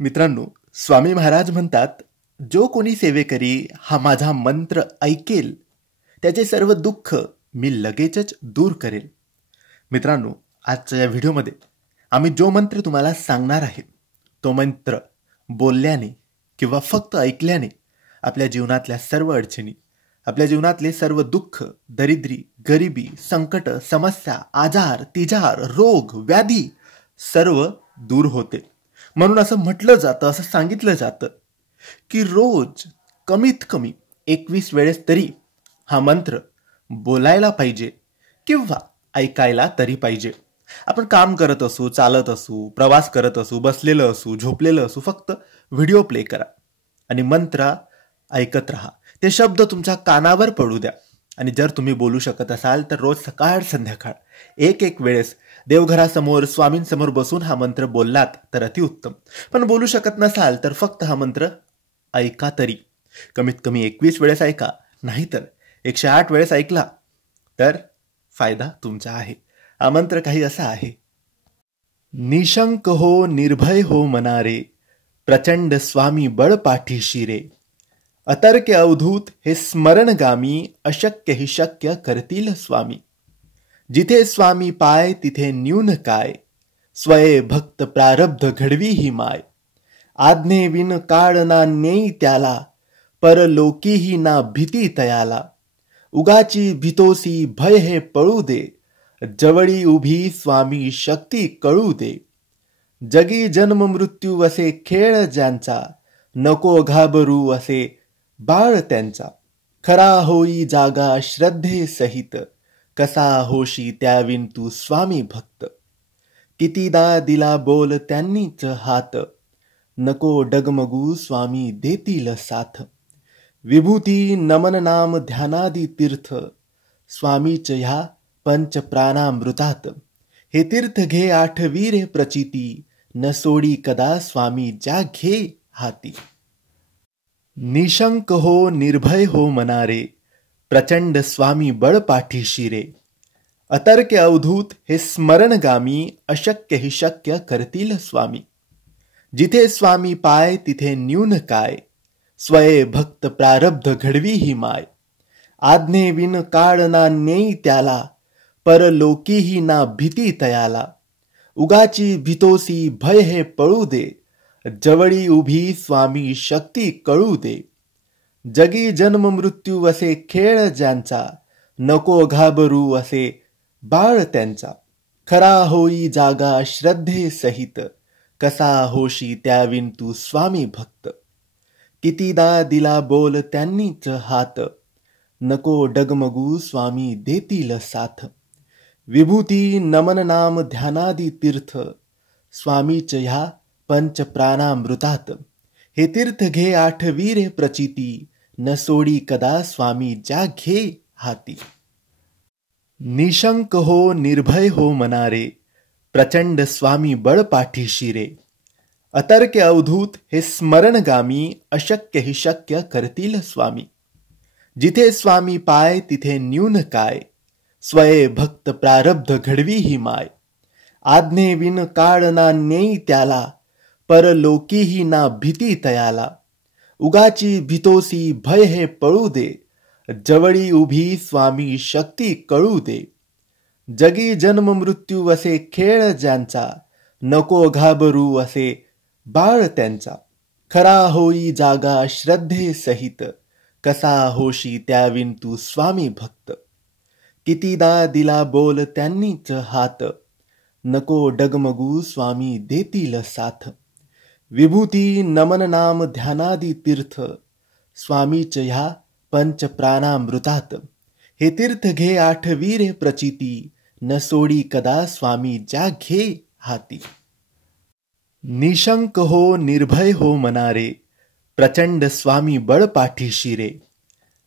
मित्रांनो, स्वामी महाराज म्हणतात, जो कोणी सेवेकरी हा माझा मंत्र ऐकेल त्याचे सर्व दुःख मी लगेचच दूर करेल. मित्रांनो, आजच्या या व्हिडिओमध्ये आम्ही जो मंत्र तुम्हाला सांगणार आहे तो मंत्र बोलल्याने किंवा फक्त ऐकल्याने आपल्या जीवनातल्या सर्व अडचणी, आपल्या जीवनातले सर्व दुःख, दरिद्री, गरिबी, संकट, समस्या, आजार, तिजार, रोग, व्याधी सर्व दूर होते. म्हणून असं म्हटलं जातं, असं सांगितलं जातं की रोज कमीत कमी 21 वेळेस तरी हा मंत्र बोलायला पाहिजे किंवा ऐकायला तरी पाहिजे. आपण काम करत असू, चालत असू, प्रवास करत असू, बसलेलं असू, झोपलेलं असू, फक्त व्हिडिओ प्ले करा आणि मंत्र ऐकत राहा. ते शब्द तुमच्या कानावर पडू द्या. आणि जर तुम्ही बोलू शकत असाल तर रोज सकाळ संध्याकाळ एक वेळेस देवघरासमोर स्वामींसमोर बसून हा मंत्र बोललात तर अतिउत्तम. पण बोलू शकत नसाल तर फक्त हा मंत्र ऐका तरी. कमीत कमी 21 वेळेस ऐका, नाहीतर 108 वेळेस ऐकला तर फायदा तुमचा आहे. हा मंत्र काही असा आहे: निशंक हो निर्भय हो मनारे, प्रचंड स्वामी बळ पाठीशी रे. अतर्क्य अवधूत हे स्मरणगामी, अशक्य ही शक्य करतील स्वामी. जिथे स्वामी पाय तिथे न्यून काय, स्वये भक्त प्रारब्ध घडवी ही माय. आज्ञेविन काळ ना नेई त्याला, परलोकीही ना भीती तयाला. उगाची भीतोसी भय हे पळू दे, जवळी उभी स्वामी शक्ती कळू दे. जगी जन्म मृत्यू असे खेळ ज्यांचा, नको घाबरू असे बाळ त्यांचा. खरा होई जागा श्रद्धे सहित, कसा होशी त्याविन तू स्वामी भक्त. कितीदा दिला बोल त्यांनीच हात, नको डगमगू स्वामी देतील साथ. विभूती नमन नाम ध्यानादी तीर्थ, स्वामीच ह्या पंच प्राणामृतात. हे तीर्थ घे आठवी रे प्रचिती, न सोडी कदा स्वामी ज्या घे हाती. निशंक हो निर्भय हो मनारे, प्रचंड स्वामी बळ पाठीशी रे. अतर्क्य अवधूत हे स्मरणगामी, अशक्य ही शक्य करतील स्वामी. जिथे स्वामी पाय तिथे न्यून काय, स्वये भक्त प्रारब्ध घडवी ही माय. आज्ञेविन काळ ना नेई त्याला, परलोकीही ना भीती तयाला. उगाची भीतोसी भय हे पळू दे, जवळी उभी स्वामी शक्ती कळू दे. जगी जन्म मृत्यू असे खेळ ज्यांचा, नको घाबरू असे बाळ त्यांचा. खरा होई जागा श्रद्धे सहित, कसा होशी त्याविन तू स्वामी भक्त. कितीदा दिला बोल त्यांनीच हात, नको डगमगू स्वामी देतील साथ. विभूती नमन नाम ध्यानादी तीर्थ, स्वामीच ह्या पंच प्राणामृतात. हे तीर्थ घे आठवी रे प्रचिती, न सोडी कदा स्वामी ज्या घे हाती. निशंक हो निर्भय हो मनारे, प्रचंड स्वामी बळ पाठीशी रे. अतर्क्य अवधूत हे स्मरणगामी, अशक्य ही शक्य करतील स्वामी. जिथे स्वामी पाय तिथे न्यून काय, स्वये भक्त प्रारब्ध घडवी ही माय. आज्ञेविन काळ ना नेई त्याला, परलोकीही ना भीती तयाला. उगाची भीतोसी भय हे पळू दे, जवळी उभी स्वामी शक्ती कळू दे. जगी जन्म मृत्यू असे खेळ ज्यांचा, नको घाबरू असे बाळ त्यांचा. खरा होई जागा श्रद्धे सहित, कसा होशी त्याविन तू स्वामी भक्त. कितीदा दिला बोल त्यांनीच हात, नको डगमगू स्वामी देतील साथ. विभूती नमन नाम ध्यानादी तीर्थ, स्वामीच ह्या पंच प्राणामृतात. हे तीर्थ घे आठवी रे प्रचिती, न सोडी कदा स्वामी ज्या घे हाती. निशंक हो निर्भय हो मनारे, प्रचंड स्वामी बळ पाठीशी रे.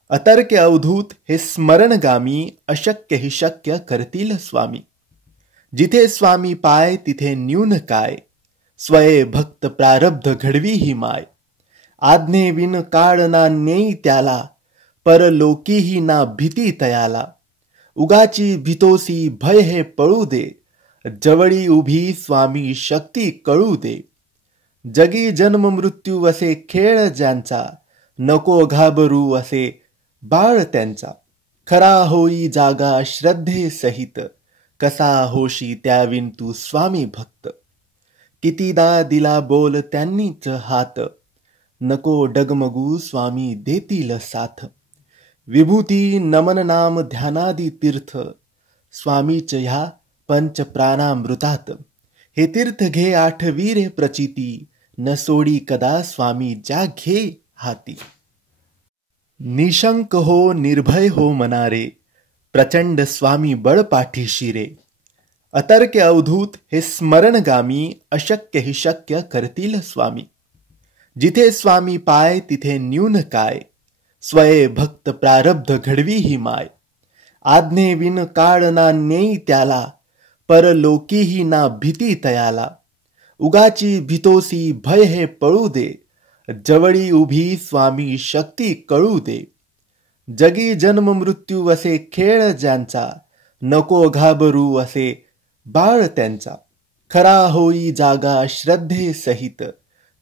अतर्क्य अवधूत हे स्मरणगामी, अशक्य ही शक्य करतील स्वामी. जिथे स्वामी पाय तिथे न्यून काय, स्वये भक्त प्रारब्ध घडवी ही माय. आज्ञेविन काळ ना नेई त्याला, परलोकीही ना भीती तयाला. उगाची भीतोसी भय हे पळू दे, जवळी उभी स्वामी शक्ती कळू दे. जगी जन्म मृत्यू असे खेळ ज्यांचा, नको घाबरू असे बाळ त्यांचा. खरा होई जागा श्रद्धे सहित, कसा होशी त्याविन तू स्वामी भक्त. कितीदा दिला बोल त्यांनीच हात, नको डगमगू स्वामी देतील साथ. विभूती नमन नाम ध्यानादी तीर्थ, स्वामीच ह्या पंच प्राणामृतात. हे तीर्थ घे आठवीरे प्रचिती, न सोडी कदा स्वामी ज्या घे हाती. निशंक हो निर्भय हो मनारे, प्रचंड स्वामी बळ पाठीशी रे. अतर्क्य अवधूत हे स्मरणगामी, अशक्य हि शक्य करतील स्वामी. जिथे स्वामी पाय तिथे न्यून काय, स्वये भक्त प्रारब्ध घडवी ही माय. आज्ञेविन काळ ना नेई त्याला, परलोकीही ना भीती तयाला. उगाची भीतोसी भय हे पळू दे, जवळी उभी स्वामी शक्ती कळू दे. जगी जन्म मृत्यू असे खेळ ज्यांचा, नको घाबरू असे बाळ त्यांचा. खरा होई जागा श्रद्धे सहित,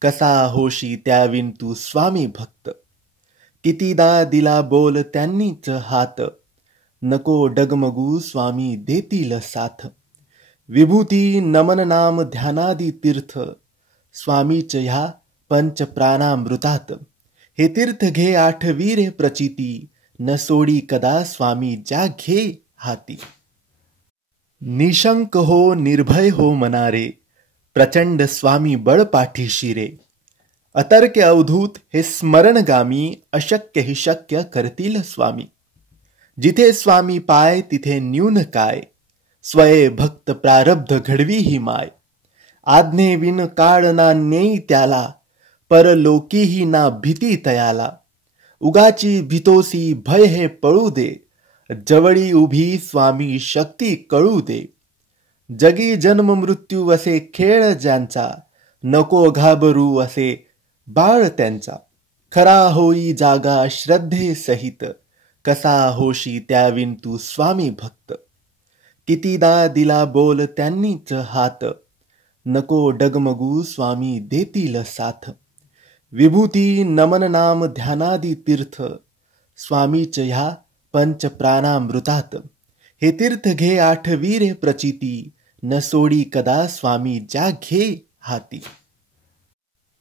कसा होशी त्याविन तू स्वामी भक्त. कितीदा दिला बोल त्यांनीच हात, नको डगमगू स्वामी देतील साथ. विभूती नमन नाम ध्यानादी तीर्थ, स्वामीच ह्या पंच प्राणामृतात. हे तीर्थ घे आठवीरे प्रचिती, न सोडी कदा स्वामी ज्या घे हाती. निशंक हो निर्भय हो मनारे, प्रचंड स्वामी बळ पाठीशी रे. अतर्क्य अवधूत हे स्मरणगामी, अशक्य हि शक्य करतील स्वामी. जिथे स्वामी पाय तिथे न्यून काय, स्वये भक्त प्रारब्ध घडवी ही माय. आज्ञेविन काळ ना नेई त्याला, परलोकीही ना भीती तयाला. उगाची भीतोसी भय हे पळू दे, जवळी उभी स्वामी शक्ती कळू दे. जगी जन्म मृत्यू असे खेळ ज्यांचा, नको घाबरू असे बाळ त्यांचा. खरा होई जागा श्रद्धे सहित, कसा होशी त्याविन तू स्वामी भक्त. कितीदा दिला बोल त्यांनीच हात, नको डगमगू स्वामी देतील साथ. विभूती नमन नाम ध्यानादी तीर्थ, स्वामीच ह्या पंच प्राणामृतात. हे तीर्थ घे आठवीरे प्रचिती, न सोडी कदा स्वामी ज्या घे हाती.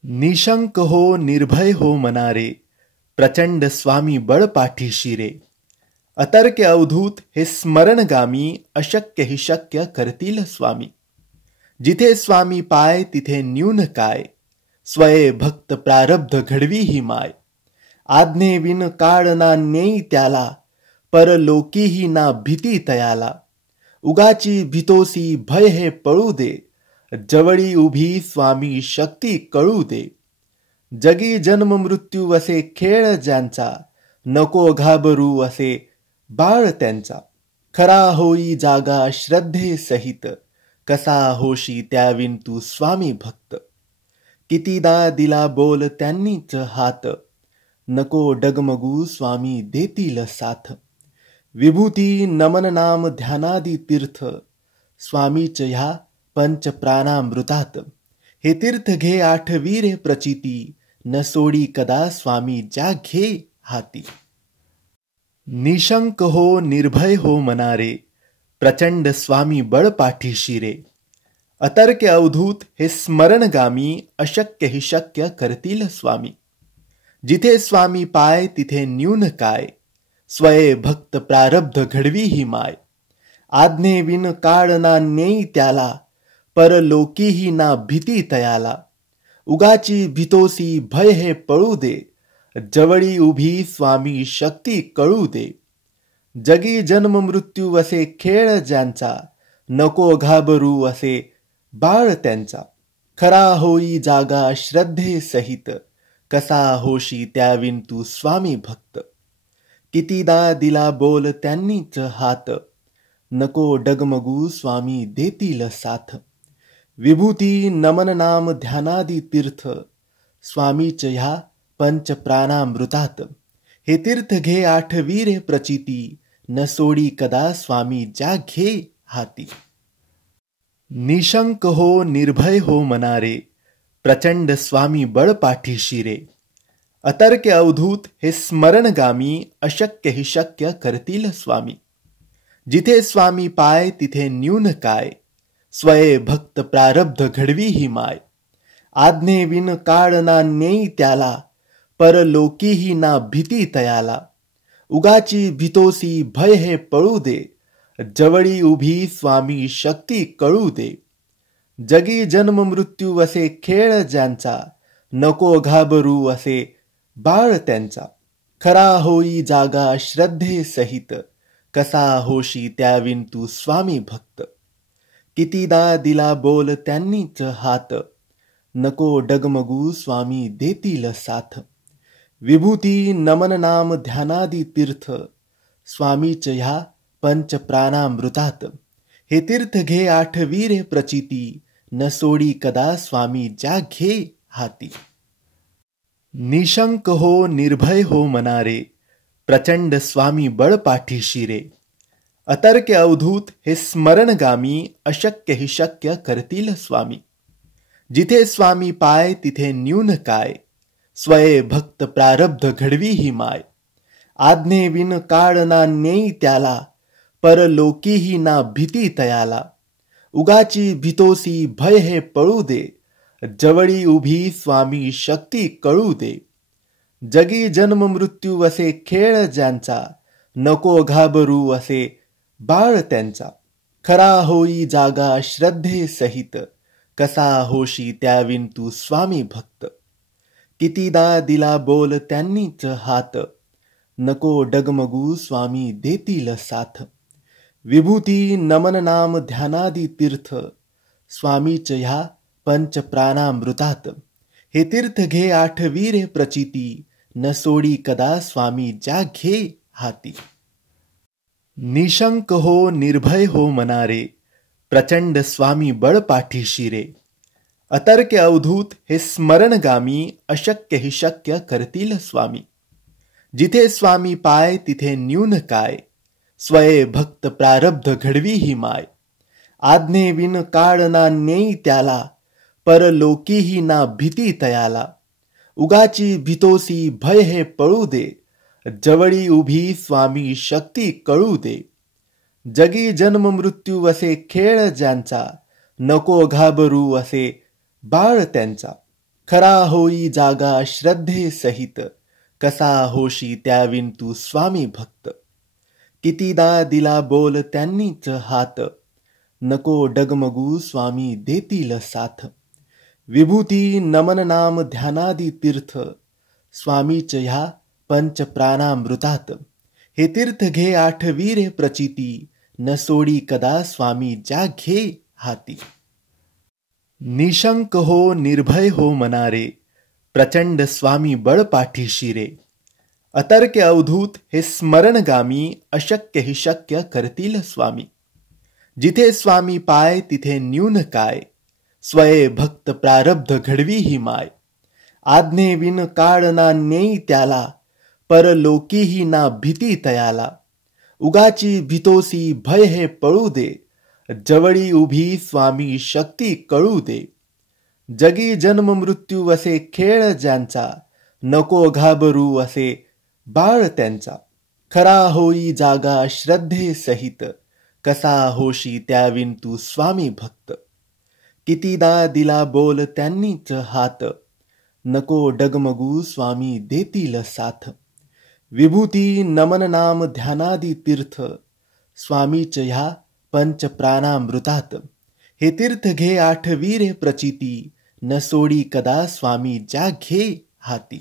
निशंक हो निर्भय हो मनारे, प्रचंड स्वामी बळ पाठीशी रे. अतर्क्य अवधूत हे स्मरणगामी, अशक्य हि शक्य करतील स्वामी. जिथे स्वामी पाय तिथे न्यून काय, स्वये भक्त प्रारब्ध घडवी ही माय. आज्ञेविन काळ ना नेई त्याला, परलोकीही ना भीती तयाला. उगाची भीतोसी भय हे पळू दे, जवळी उभी स्वामी शक्ती कळू दे. जगी जन्म मृत्यू असे खेळ ज्यांचा, नको घाबरू असे बाळ त्यांचा. खरा होई जागा श्रद्धे सहित, कसा होशी त्याविन तू स्वामी भक्त. कितीदा दिला बोल त्यांनीच हात, नको डगमगू स्वामी देतील साथ. विभूती नमन नाम ध्यानादी तीर्थ, स्वामीच ह्या पंच प्राणामृतात. हे तीर्थ घे आठवीरे प्रचिती, न सोडी कदा स्वामी ज्या घे हाती. निशंक हो निर्भय हो मनारे, प्रचंड स्वामी बळ पाठीशी रे. अतर्क्य अवधूत हे स्मरणगामी, अशक्य हि शक्य करतील स्वामी. जिथे स्वामी पाय तिथे न्यून काय, स्वये भक्त प्रारब्ध घडवी ही माय. आज्ञेविन काळ ना नेई त्याला, परलोकीही ना भीती तयाला. उगाची भीतोसी भय हे पळू दे, जवळी उभी स्वामी शक्ती कळू दे. जगी जन्म मृत्यू असे खेळ ज्यांचा, नको घाबरू असे बाळ त्यांचा. खरा होई जागा श्रद्धे सहित, कसा होशी त्याविन तू स्वामी भक्त. कितीदा दिला बोल त्यांनीच हात, नको डगमगू स्वामी देतील साथ. विभूती नमन नाम ध्यानादी तीर्थ, स्वामीच ह्या पंच प्राणामृतात. हे तीर्थ घे आठवीरे प्रचिती, न सोडी कदा स्वामी ज्या घे हाती. निशंक हो निर्भय हो मनारे, प्रचंड स्वामी बळ पाठीशी रे. अतर्क्य अवधूत हे स्मरणगामी, अशक्य हि शक्य करतील स्वामी. जिथे स्वामी पाय तिथे न्यून काय, स्वये भक्त प्रारब्ध घडवी ही माय. आज्ञेविन काळ ना नेई त्याला, परलोकीही ना भीती तयाला. उगाची भीतोसी भय हे पळू दे, जवळी उभी स्वामी शक्ती कळू दे. जगी जन्म मृत्यू असे खेळ ज्यांचा, नको घाबरू असे बाळ त्यांचा. खरा होई जागा श्रद्धे सहित, कसा होशी त्याविन तू स्वामी भक्त. कितीदा दिला बोल त्यांनीच हात, नको डगमगू स्वामी देतील साथ. विभूती नमन नाम ध्यानादी तीर्थ, स्वामीच ह्या पंच प्राणामृतात. हे तीर्थ घे आठवी रे प्रचिती, न सोडी कदा स्वामी ज्या घे हाती. निशंक हो निर्भय हो मनारे, प्रचंड स्वामी बळ पाठीशी रे. अतर्क्य अवधूत हे स्मरणगामी, अशक्य हि शक्य करतील स्वामी. जिथे स्वामी पाय तिथे न्यून काय, स्वये भक्त प्रारब्ध घडवी ही माय. आज्ञेविन काळ ना नेई त्याला, परलोकीही ना भीती तयाला. उगाची भीतोसी भय हे पळू दे, जवळी उभी स्वामी शक्ती कळू दे. जगी जन्म मृत्यू असे खेळ ज्यांचा, नको घाबरू असे बाळ त्यांचा. खरा होई जागा श्रद्धे सहित, कसा होशी त्याविन तू स्वामी भक्त. कितीदा दिला बोल त्यांनीच हात, नको डगमगू स्वामी देतील साथ. विभूती नमन नाम ध्यानादी तीर्थ, स्वामीच ह्या पंच प्राणामृतात. हे तीर्थ घे आठवी रे प्रचिती, न सोडी कदा स्वामी ज्या घे हाती. निशंक हो निर्भय हो मनारे, प्रचंड स्वामी बळ पाठीशी रे. अतर्क्य अवधूत हे स्मरणगामी, अशक्य हि शक्य करतील स्वामी. जिथे स्वामी पाय तिथे न्यून काय, स्वये भक्त प्रारब्ध घडवी ही माय. आज्ञेविन काळ ना नेई त्याला, परलोकीही ना भीती तयाला. उगाची भीतोसी भय हे पळू दे, जवळी उभी स्वामी शक्ती कळू दे. जगी जन्म मृत्यू असे खेळ ज्यांचा, नको घाबरू असे बाळ त्यांचा. खरा होई जागा श्रद्धे सहित, कसा होशी त्याविन तू स्वामी भक्त. कितीदा दिला बोल त्यांनीच हात, नको डगमगू स्वामी देतील साथ. विभूती नमन नाम ध्यानादी तीर्थ, स्वामीच ह्या पंच प्राणामृतात. हे तीर्थ घे आठवी रे प्रचिती, न सोडी कदा स्वामी ज्या घे हाती. निशंक हो निर्भय हो मनारे, प्रचंड स्वामी बळ पाठीशी रे. अतर्क्य अवधूत हे स्मरणगामी, अशक्य हि शक्य करतील स्वामी. जिथे स्वामी पाय तिथे न्यून काय, स्वये भक्त प्रारब्ध घडवी ही माय. आज्ञेविन काळ ना नेई त्याला, परलोकीही ना भीती तयाला. उगाची भीतोसी भय हे पळू दे, जवळी उभी स्वामी शक्ती कळू दे. जगी जन्म मृत्यू असे खेळ ज्यांचा, नको घाबरू असे बाळ त्यांचा. खरा होई जागा श्रद्धे सहित, कसा होशी त्याविन तू स्वामी भक्त. कितीदा दिला बोल त्यांनीच हात, नको डगमगू स्वामी देतील साथ. विभूती नमन नाम ध्यानादी तीर्थ, स्वामीच ह्या पंच प्राणामृतात. हे तीर्थ घे आठवी रे प्रचिती, न सोडी कदा स्वामी ज्या घे हाती.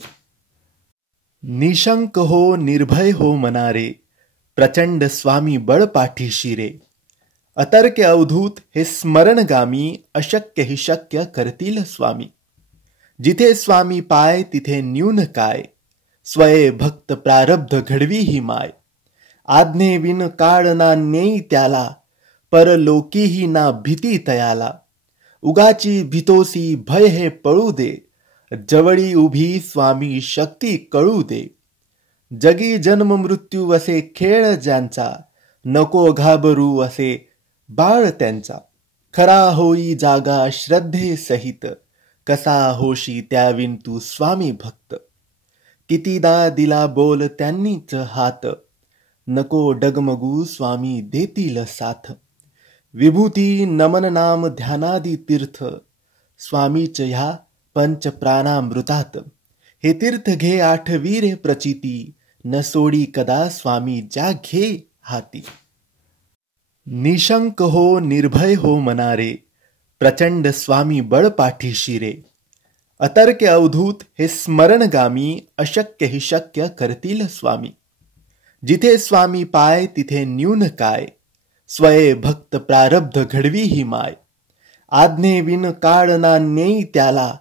निशंक हो निर्भय हो मनारे, प्रचंड स्वामी बळ पाठीशी रे. अतर्क्य अवधूत हे स्मरणगामी, अशक्य हि शक्य करतील स्वामी. जिथे स्वामी पाय तिथे न्यून काय, स्वये भक्त प्रारब्ध घडवी ही माय. आज्ञेविन काळ ना नेई त्याला, परलोकीही ना भीती तयाला. उगाची भीतोसी भय हे पळू दे, जवळी उभी स्वामी शक्ती कळू दे. जगी जन्म मृत्यू असे खेळ ज्यांचा, नको घाबरू असे बाळ त्यांचा. खरा होई जागा श्रद्धे सहित, कसा होशी त्याविन तू स्वामी भक्त. कितीदा दिला बोल त्यांनीच हात, नको डगमगू स्वामी देतील साथ. विभूती नमन नाम ध्यानादी तीर्थ, स्वामीच ह्या पंच प्राणामृतात. हे तीर्थ घे आठवीरे प्रचिती, न सोडी कदा स्वामी ज्या घे हाती. निशंक हो निर्भय हो मनारे, प्रचंड स्वामी बळ पाठीशी रे. अतर्क्य अवधूत हे स्मरणगामी, अशक्य ही शक्य करतील स्वामी. जिथे स्वामी पाय तिथे न्यून काय, स्वये भक्त प्रारब्ध घडवी ही माय. आज्ञेविन काळ ना नेई त्याला,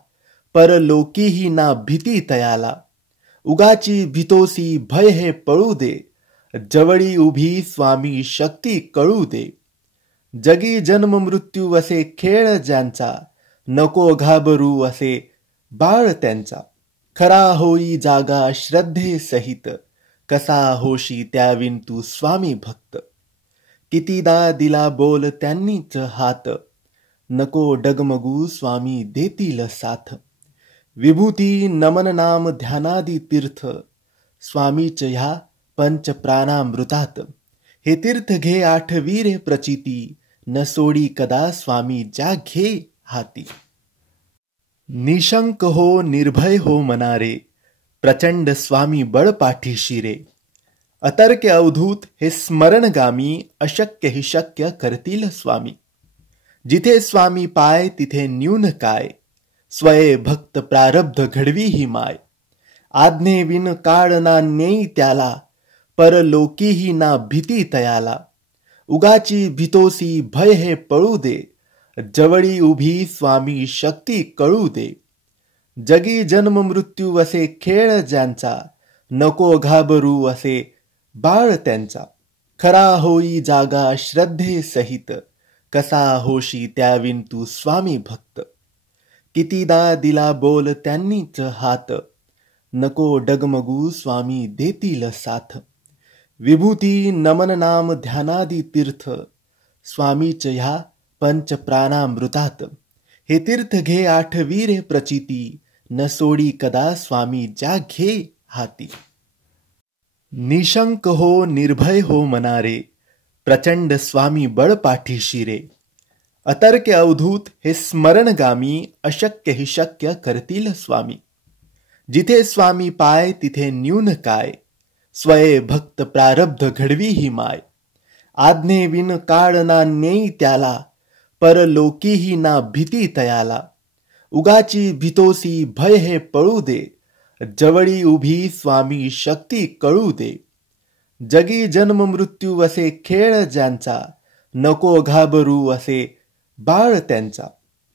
परलोकीही ना भीती तयाला. उगाची भीतोसी भय हे पळू दे, जवळी उभी स्वामी शक्ती कळू दे. जगी जन्म मृत्यू असे खेळ ज्यांचा, नको घाबरू असे बाळ त्यांचा. खरा होई जागा श्रद्धे सहित, कसा होशी त्याविन तू स्वामी भक्त. कितीदा दिला बोल त्यांनीच हात, नको डगमगू स्वामी देतील साथ. विभूती नमन नाम ध्यानादी तीर्थ, स्वामीच ह्या पंच प्राणामृतात. हे तीर्थ घे आठवीरे प्रचिती, न सोडी कदा स्वामी ज्या घे हाती. निशंक हो निर्भय हो मनारे, प्रचंड स्वामी बळ पाठीशी रे. अतर्क्य अवधूत हे स्मरणगामी, अशक्य ही शक्य करतील स्वामी. जिथे स्वामी पाय तिथे न्यून काय, स्वये भक्त प्रारब्ध घडवी ही माय. आज्ञेविन काळ ना नेई त्याला, परलोकीही ना भीती तयाला. उगाची भीतोसी भय हे पळू दे, जवळी उभी स्वामी शक्ती कळू दे. जगी जन्म मृत्यू असे खेळ ज्यांचा, नको घाबरू असे बाळ त्यांचा. खरा होई जागा श्रद्धे सहित, कसा होशी त्याविन तू स्वामी भक्त. कितीदा दिला बोल त्यांनीच हात, नको डगमगू स्वामी देतील साथ. विभूती नमन नाम ध्यानादी तीर्थ, स्वामीच ह्या पंच प्राणामृतात. हे तीर्थ घे आठवीरे प्रचिती, न सोडी कदा स्वामी ज्या घे हाती. निशंक हो निर्भय हो मनारे, प्रचंड स्वामी बळ पाठीशी रे. अतर्क्य अवधूत हे स्मरणगामी, अशक्य ही शक्य करतील स्वामी. जिथे स्वामी पाय तिथे न्यून काय, स्वये भक्त प्रारब्ध घडवी ही माय. आज्ञेविन काळ ना नेई त्याला, परलोकीही ना भीती तयाला. उगाची भीतोसी भय हे पळू दे, जवळी उभी स्वामी शक्ती कळू दे. जगी जन्म मृत्यू असे खेळ ज्यांचा, नको घाबरू असे बाळ त्यांचा.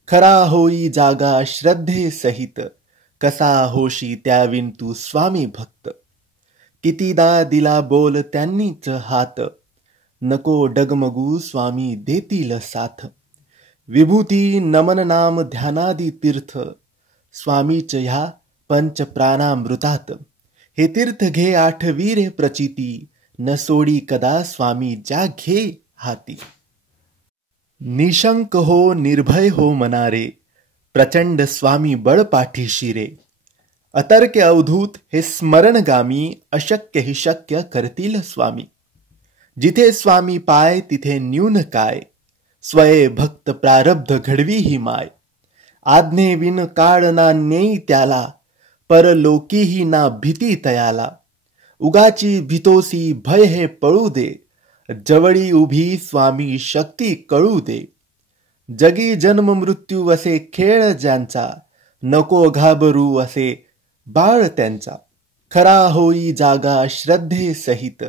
खरा होई जागा श्रद्धे सहित, कसा होशी त्याविन तू स्वामी भक्त. कितीदा दिला बोल त्यांनीच हात, नको डगमगू स्वामी देतील साथ. विभूती नमन नाम ध्यानादी तीर्थ, स्वामीच ह्या पंच प्राणामृतात. हे तीर्थ घे आठवीरे प्रचिती, न सोडी कदा स्वामी ज्या घे हाती. निशंक हो निर्भय हो मनारे, प्रचंड स्वामी बळ पाठीशी रे. अतर्क्य अवधूत हे स्मरणगामी, अशक्य ही शक्य करतील स्वामी. जिथे स्वामी पाय तिथे न्यून काय, स्वये भक्त प्रारब्ध घडवी ही माय. आज्ञेविन काळ ना नेई त्याला, परलोकीही ना भीती तयाला. उगाची भीतोसी भय हे पळू दे, जवळी उभी स्वामी शक्ती कळू दे. जगी जन्म मृत्यू असे खेळ ज्यांचा, नको घाबरू असे बाळ त्यांचा. खरा होई जागा श्रद्धे सहित,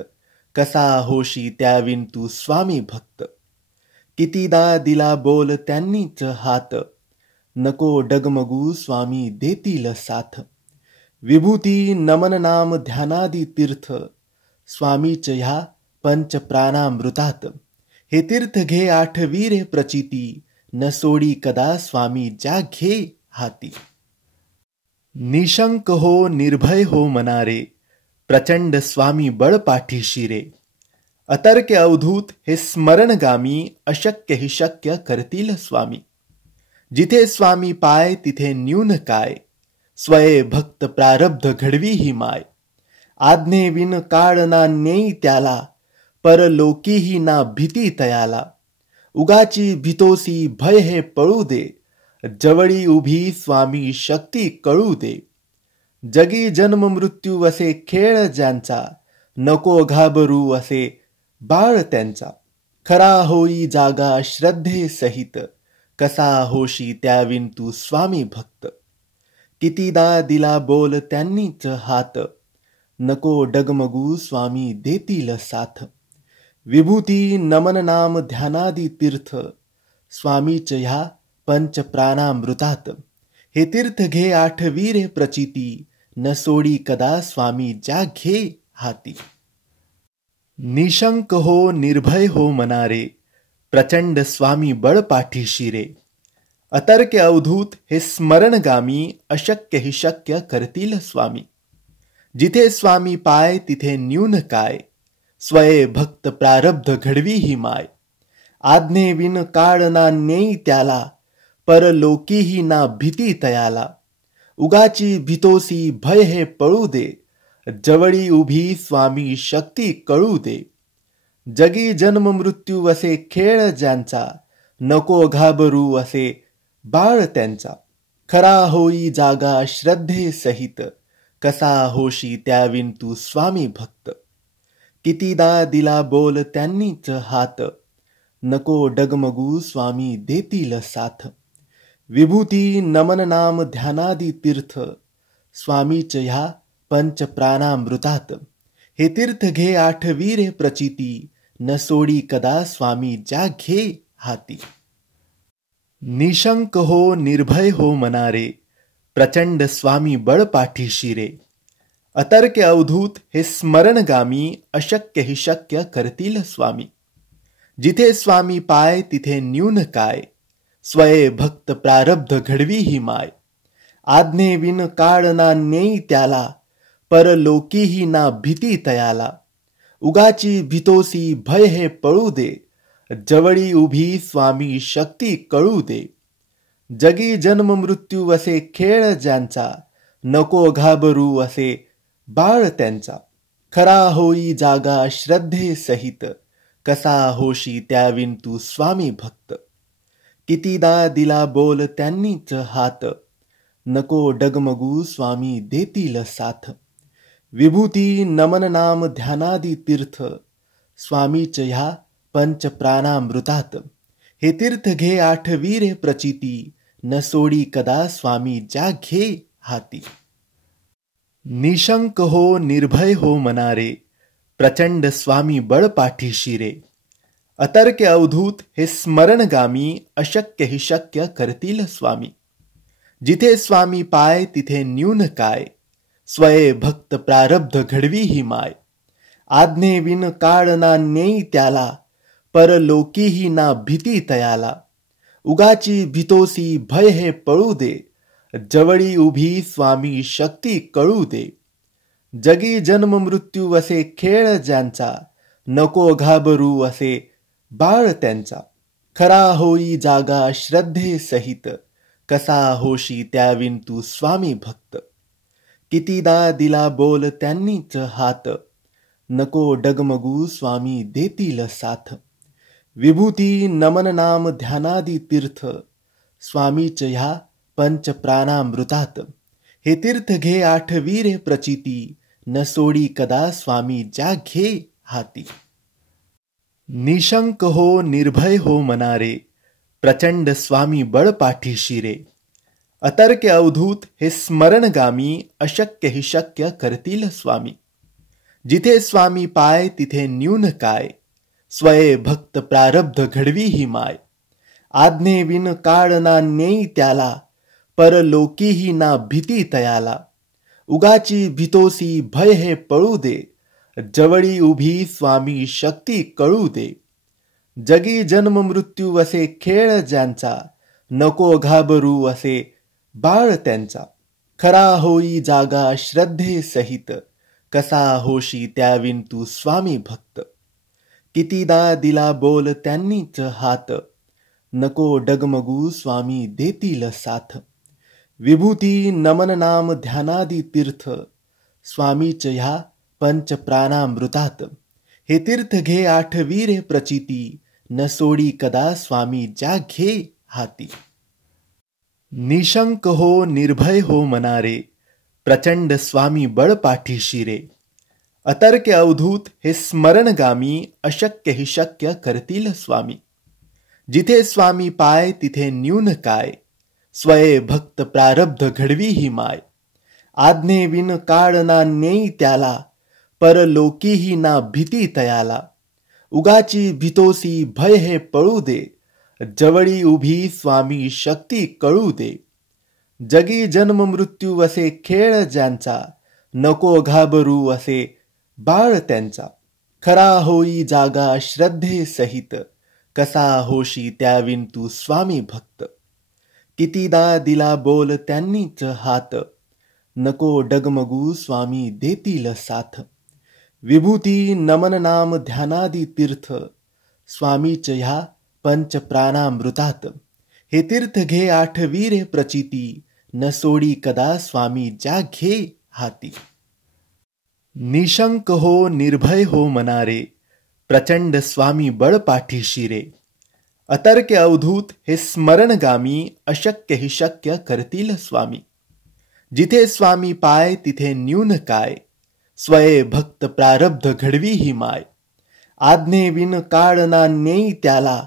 कसा होशी त्याविन तू स्वामी भक्त. कितीदा दिला बोल त्यांनीच हात, नको डगमगू स्वामी देतील साथ. विभूती नमन नाम ध्यानादी तीर्थ, स्वामीच ह्या पंच प्राणामृतात. हे तीर्थ घे आठवीरे प्रचिती, न सोडी कदा स्वामी ज्या घे हाती. निशंक हो निर्भय हो मनारे, प्रचंड स्वामी बळ पाठीशी रे. अतर्क्य अवधूत हे स्मरणगामी, अशक्य ही शक्य करतील स्वामी. जिथे स्वामी पाय तिथे न्यून काय, स्वये भक्त प्रारब्ध घडवी ही माय. आज्ञेविन काळ ना नेई त्याला, परलोकीही ना भीती तयाला. उगाची भीतोसी भय हे पळू दे, जवळी उभी स्वामी शक्ती कळू दे. जगी जन्म मृत्यू असे खेळ ज्यांचा, नको घाबरू असे बाळ त्यांचा. खरा होई जागा श्रद्धे सहित, कसा होशी त्याविन तू स्वामी भक्त. कितीदा दिला बोल त्यांनीच हात, नको डगमगू स्वामी देतील साथ. विभूती नमन नाम ध्यानादी तीर्थ, स्वामीच ह्या पंच प्राणामृतात. हे तीर्थ घे आठवी रे प्रचिती, न सोडी कदा स्वामी ज्या घे हाती. निशंक हो निर्भय हो मनारे, प्रचंड स्वामी बळ पाठीशी रे. अतर्क्य अवधूत हे स्मरणगामी, अशक्य ही शक्य करतील स्वामी. जिथे स्वामी पाय तिथे न्यून काय, स्वये भक्त प्रारब्ध घडवी ही माय. आज्ञेविन काळ ना नेई त्याला, परलोकीही ना भीती तयाला. उगाची भीतोसी भय हे पळू दे, जवळी उभी स्वामी शक्ती कळू दे. जगी जन्म मृत्यू असे खेळ ज्यांचा, नको घाबरू असे बाळ त्यांचा. खरा होई जागा श्रद्धे सहित, कसा होशी त्याविन तू स्वामी भक्त. कितीदा दिला बोल त्यांनीच हात, नको डगमगू स्वामी देतील साथ. विभूती नमन नाम ध्यानादी तीर्थ, स्वामीच ह्या पंच प्राणामृतात. हे तीर्थ घे आठवी रे प्रचिती, न सोडी कदा स्वामी ज्या घे हाती. निशंक हो निर्भय हो मनारे, प्रचंड स्वामी बळ पाठीशी रे. अतर्क्य अवधूत हे स्मरणगामी, अशक्य ही शक्य करतील स्वामी. जिथे स्वामी पाय तिथे न्यून काय, स्वये भक्त प्रारब्ध घडवी ही माय. आज्ञेविन काळ ना नेई त्याला, परलोकीही ना भीती तयाला. उगाची भीतोसी भय हे पळू दे, जवळी उभी स्वामी शक्ती कळू दे. जगी जन्म मृत्यू असे खेळ ज्यांचा, नको घाबरू असे बाळ त्यांचा. खरा होई जागा श्रद्धे सहित, कसा होशी त्याविन तू स्वामी भक्त. कितीदा दिला बोल त्यांनीच हात, नको डगमगू स्वामी देतील साथ. विभूती नमन नाम ध्यानादी तीर्थ, स्वामीच ह्या पंच प्राणामृतात. हे तीर्थ घे आठवी रे प्रचिती, न सोडी कदा स्वामी ज्या घे हाती. निशंक हो निर्भय हो मनारे, प्रचंड स्वामी बळ पाठीशी रे. अतर्क्य अवधूत हे स्मरणगामी, अशक्य ही शक्य करतील स्वामी. जिथे स्वामी पाय तिथे न्यून काय, स्वये भक्त प्रारब्ध घडवी ही माय. आज्ञेविन काळ ना नेई त्याला, परलोकीही ना भीती तयाला. उगाची भीतोसी भय हे पळू दे, जवळी उभी स्वामी शक्ती कळू दे. जगी जन्म मृत्यू असे खेळ ज्यांचा, नको घाबरू असे बाळ त्यांचा. खरा होई जागा श्रद्धे सहित, कसा होशी त्याविन तू स्वामी भक्त. कितीदा दिला बोल त्यांनीच हात, नको डगमगू स्वामी देतील साथ. विभूती नमन नाम ध्यानादी तीर्थ, स्वामीच ह्या पंच प्राणामृतात. हे तीर्थ घे आठवी रे प्रचिती, न सोडी कदा स्वामी ज्या घे हाती. निशंक हो निर्भय हो मनारे, प्रचंड स्वामी बळ पाठीशी रे. अतर्क्य अवधूत हे स्मरणगामी, अशक्य ही शक्य करतील स्वामी. जिथे स्वामी पाय तिथे न्यून काय, स्वये भक्त प्रारब्ध घडवी ही माय. आज्ञेविन काळ ना नेई त्याला, परलोकीही ना भीती तयाला. उगाची भीतोसी भय हे पळू दे, जवळी उभी स्वामी शक्ती कळू दे. जगी जन्म मृत्यू असे खेळ ज्यांचा, नको घाबरू असे बाळ त्यांचा. खरा होई जागा श्रद्धे सहित, कसा होशी त्याविन तू स्वामी भक्त. कितीदा दिला बोल त्यांनीच हात, नको डगमगू स्वामी देतील साथ. विभूती नमन नाम ध्यानादी तीर्थ, स्वामीच ह्या पंच प्राणामृतात. हे तीर्थ घे आठवीरे प्रचिती, न सोडी कदा स्वामी ज्या घे हाती. निशंक हो निर्भय हो मनारे, प्रचंड स्वामी बळ पाठीशी रे. अतर्क्य अवधूत हे स्मरणगामी, अशक्य हि शक्य करतील स्वामी. जिथे स्वामी पाय तिथे न्यून काय, स्वये भक्त प्रारब्ध घडवी ही माय. आज्ञे विन काळ ना नेई त्याला, परलोकीही ना भीती तयाला. उगाची भीतोसी भय हे पळू दे, जवळी उभी स्वामी शक्ती कळू दे. जगी जन्म मृत्यू असे खेळ ज्यांचा, नको घाबरू असे बाळ त्यांचा. खरा होई जागा श्रद्धे सहित, कसा होशी त्याविन तू स्वामी भक्त. कितीदा दिला बोल त्यांनीच हात, नको डगमगू स्वामी देतील साथ. विभूती नमन नाम ध्यानादी तीर्थ, स्वामीच ह्या पंच प्राणामृतात. हे तीर्थ घे आठवीरे प्रचिती, न सोडी कदा स्वामी ज्या घे हाती. निशंक हो निर्भय हो मनारे, प्रचंड स्वामी बळ पाठीशी रे. अतर्क्य अवधूत हे स्मरणगामी, अशक्य हि शक्य करतील स्वामी. जिथे स्वामी पाय तिथे न्यून काय, स्वये भक्त प्रारब्ध घडवी ही माय. आज्ञे विन काळ ना नेई त्याला,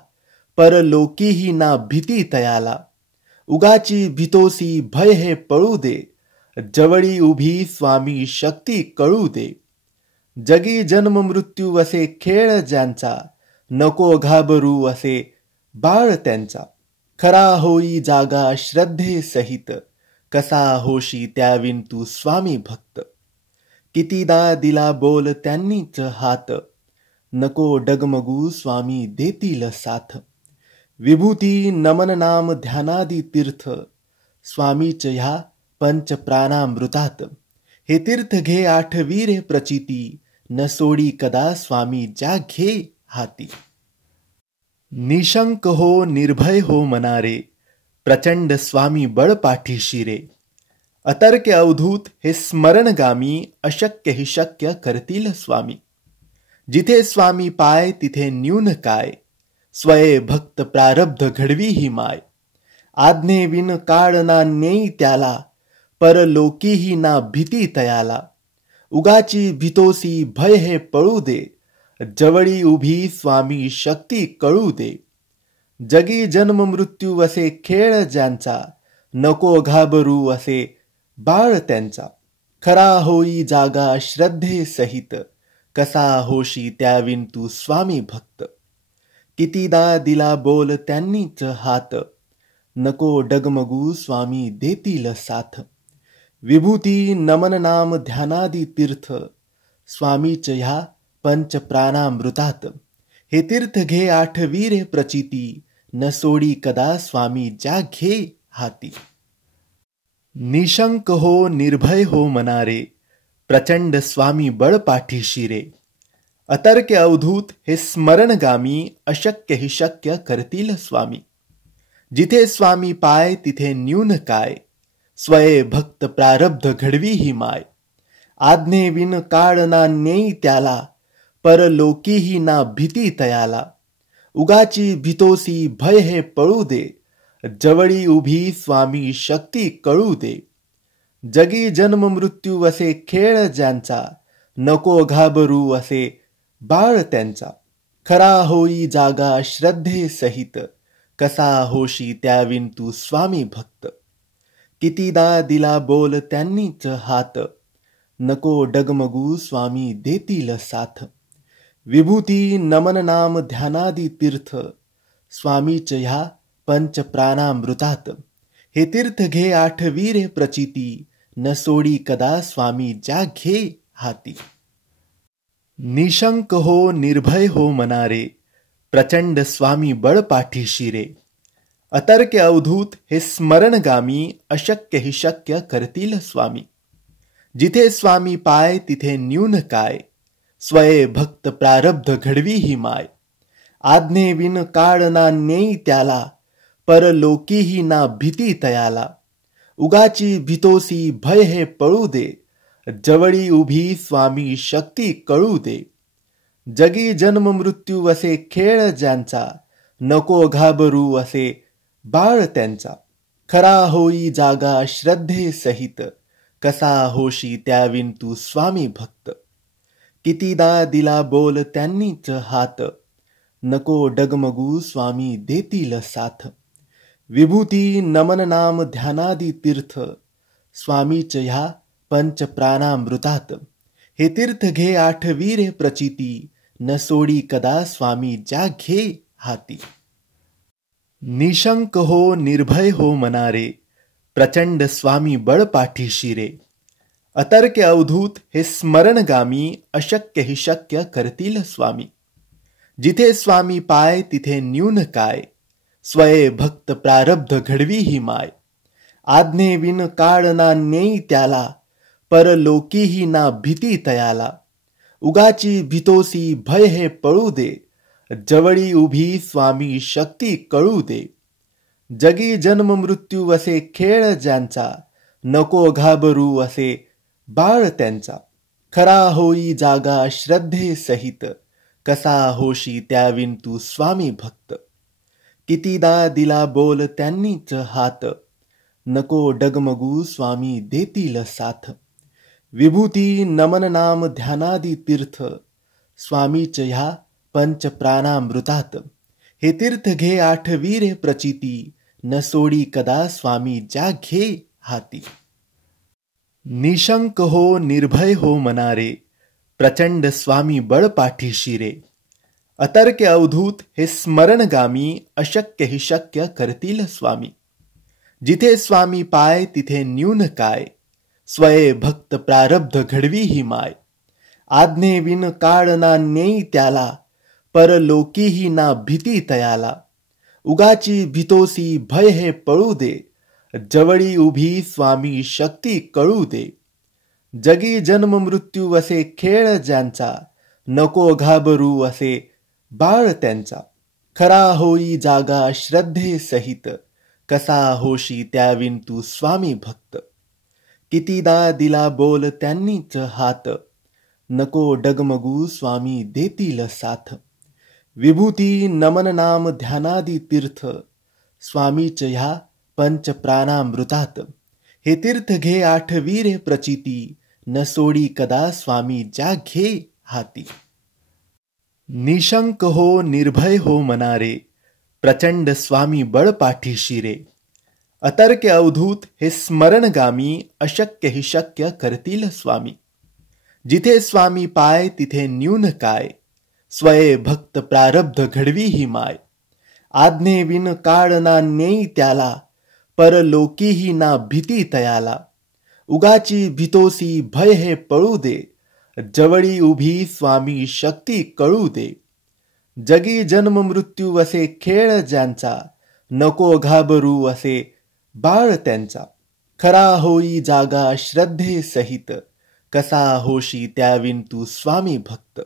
परलोकीही ना भीती तयाला. उगाची भीतोसी भय हे पळू दे, जवळी उभी स्वामी शक्ती कळू दे. जगी जन्म मृत्यू असे खेळ ज्यांचा, नको घाबरू असे बाळ त्यांचा. खरा होई जागा श्रद्धे सहित, कसा होशी त्याविन तू स्वामी भक्त. कितीदा दिला बोल त्यांनीच हात, नको डगमगू स्वामी देतील साथ. विभूती नमन नाम ध्यानादी तीर्थ, स्वामीच ह्या पंच प्राणामृतात. हे तीर्थ घे आठवीरे प्रचिती, न सोडी कदा स्वामी ज्या घे हाती. निशंक हो निर्भय हो मनारे, प्रचंड स्वामी बळ पाठीशी रे. अतर्क्य अवधूत हे स्मरणगामी, अशक्य हि शक्य करतील स्वामी. जिथे स्वामी पाय तिथे न्यून काय, स्वये भक्त प्रारब्ध घडवी ही माय. आज्ञे विन काळ ना नेई त्याला, परलोकीही ना भीती तयाला. उगाची भीतोसी भय हे पळू दे, जवळी उभी स्वामी शक्ती कळू दे. जगी जन्म मृत्यू असे खेळ ज्यांचा, नको घाबरू असे बाळ त्यांचा. खरा होई जागा श्रद्धे सहित, कसा होशी त्याविन तू स्वामी भक्त. कितीदा दिला बोल त्यांनीच हात, नको डगमगू स्वामी देतील साथ. विभूती नमन नाम ध्यानादी तीर्थ, स्वामीच ह्या पंच प्राणामृतात. हे तीर्थ घे आठवीरे प्रचिती, न सोडी कदा स्वामी ज्या घे हाती. निशंक हो निर्भय हो मनारे, प्रचंड स्वामी बळ पाठीशी रे. अतर्क्य अवधूत हे स्मरणगामी, अशक्य हि शक्य करतील स्वामी. जिथे स्वामी पाय तिथे न्यून काय, स्वये भक्त प्रारब्ध घडवी ही माय. आज्ञे विन काळ ना नेई त्याला, परलोकीही ना भीती तयाला. उगाची भीतोसी भय हे पळू दे, जवळी उभी स्वामी शक्ती कळू दे. जगी जन्म मृत्यू असे खेळ ज्यांचा, नको घाबरू असे बाळ त्यांचा. खरा होई जागा श्रद्धे सहित, कसा होशी त्याविन तू स्वामी भक्त. कितीदा दिला बोल त्यांनीच हात, नको डगमगू स्वामी देतील साथ. विभूती नमन नाम ध्यानादी तीर्थ, स्वामीच ह्या पंच प्राणामृतात. हे तीर्थ घे आठवीरे प्रचिती, न सोडी कदा स्वामी ज्या घे हाती. निशंक हो निर्भय हो मनारे, प्रचंड स्वामी बळ पाठीशी रे. अतर्क्य अवधूत हे स्मरणगामी, अशक्य हि शक्य करतील स्वामी. जिथे स्वामी पाय तिथे न्यून काय, स्वये भक्त प्रारब्ध घडवी ही माय. आज्ञेविन काळ ना नेई त्याला, परलोकीही ना भीती तयाला. उगाची भीतोसी भय हे पळू दे, जवळी उभी स्वामी शक्ती कळू दे. जगी जन्म मृत्यू असे खेळ ज्यांचा, नको घाबरू असे बाळ त्यांचा. खरा होई जागा श्रद्धे सहित, कसा होशी त्याविन तू स्वामी भक्त. कितीदा दिला बोल त्यांनीच हात, नको डगमगू स्वामी देतील साथ. विभूती नमन नाम ध्यानादी तीर्थ, स्वामीच ह्या पंच प्राणामृतात. हे तीर्थ घे आठवी रे प्रचिती, न सोडी कदा स्वामी ज्या घे हाती. निशंक हो निर्भय हो मनारे, प्रचंड स्वामी बळ पाठीशी रे. अतर्क्य अवधूत हे स्मरणगामी, अशक्य ही शक्य करतील स्वामी. जिथे स्वामी पाय तिथे न्यून काय, स्वये भक्त प्रारब्ध घडवी ही माय. आज्ञेविन काळ ना नेई त्याला, परलोकीही ना भीती तयाला. उगाची भीतोसी भय हे पळू दे, जवळी उभी स्वामी शक्ती कळू दे. जगी जन्म मृत्यू असे खेळ ज्यांचा, नको घाबरू असे बाळ त्यांचा. खरा होई जागा श्रद्धे सहित, कसा होशी त्याविन तू स्वामी भक्त. कितीदा दिला बोल त्यांनीच हात, नको डगमगू स्वामी देतील साथ. विभूती नमन नाम ध्यानादी तीर्थ, स्वामीच ह्या पंच प्राणामृतात. हे तीर्थ घे आठवी रे प्रचिती, न सोडी कदा स्वामी ज्या घे हाती. निशंक हो निर्भय हो मनारे, प्रचंड स्वामी बळ पाठीशी रे. अतर्क्य अवधूत हे स्मरणगामी, अशक्य ही शक्य करतील स्वामी. जिथे स्वामी पाय तिथे न्यून काय, स्वये भक्त प्रारब्ध घडवी ही माय. आज्ञेविन काळ ना नेई त्याला, परलोकीही ना भीती तयाला. उगाची भीतोसी भय हे पळू दे, जवळी उभी स्वामी शक्ती कळू दे. जगी जन्म मृत्यू असे खेळ ज्यांचा, नको घाबरू असे बाळ त्यांचा. खरा होई जागा श्रद्धे सहित, कसा होशी त्याविन तू स्वामी भक्त. कितीदा दिला बोल त्यांनीच हात, नको डगमगू स्वामी देतील साथ. विभूती नमन नाम ध्यानादी तीर्थ, स्वामीच ह्या पंच प्राणामृतात. हे तीर्थ घे आठवी रे प्रचिती, न सोडी कदा स्वामी ज्या घे हाती. निशंक हो निर्भय हो मनारे, प्रचंड स्वामी बळ पाठीशी रे. अतर्क्य अवधूत हे स्मरणगामी, अशक्य ही शक्य करतील स्वामी. जिथे स्वामी पाय तिथे न्यून काय, स्वये भक्त प्रारब्ध घडवी ही माय. आज्ञेविन काळ ना नेई त्याला, परलोकीही ना भीती तयाला. उगाची भीतोसी भय हे पळू दे, जवळी उभी स्वामी शक्ती कळू दे. जगी जन्म मृत्यू असे खेळ ज्यांचा, नको घाबरू असे बाळ त्यांचा. खरा होई जागा श्रद्धे सहित, कसा होशी त्याविन तू स्वामी भक्त.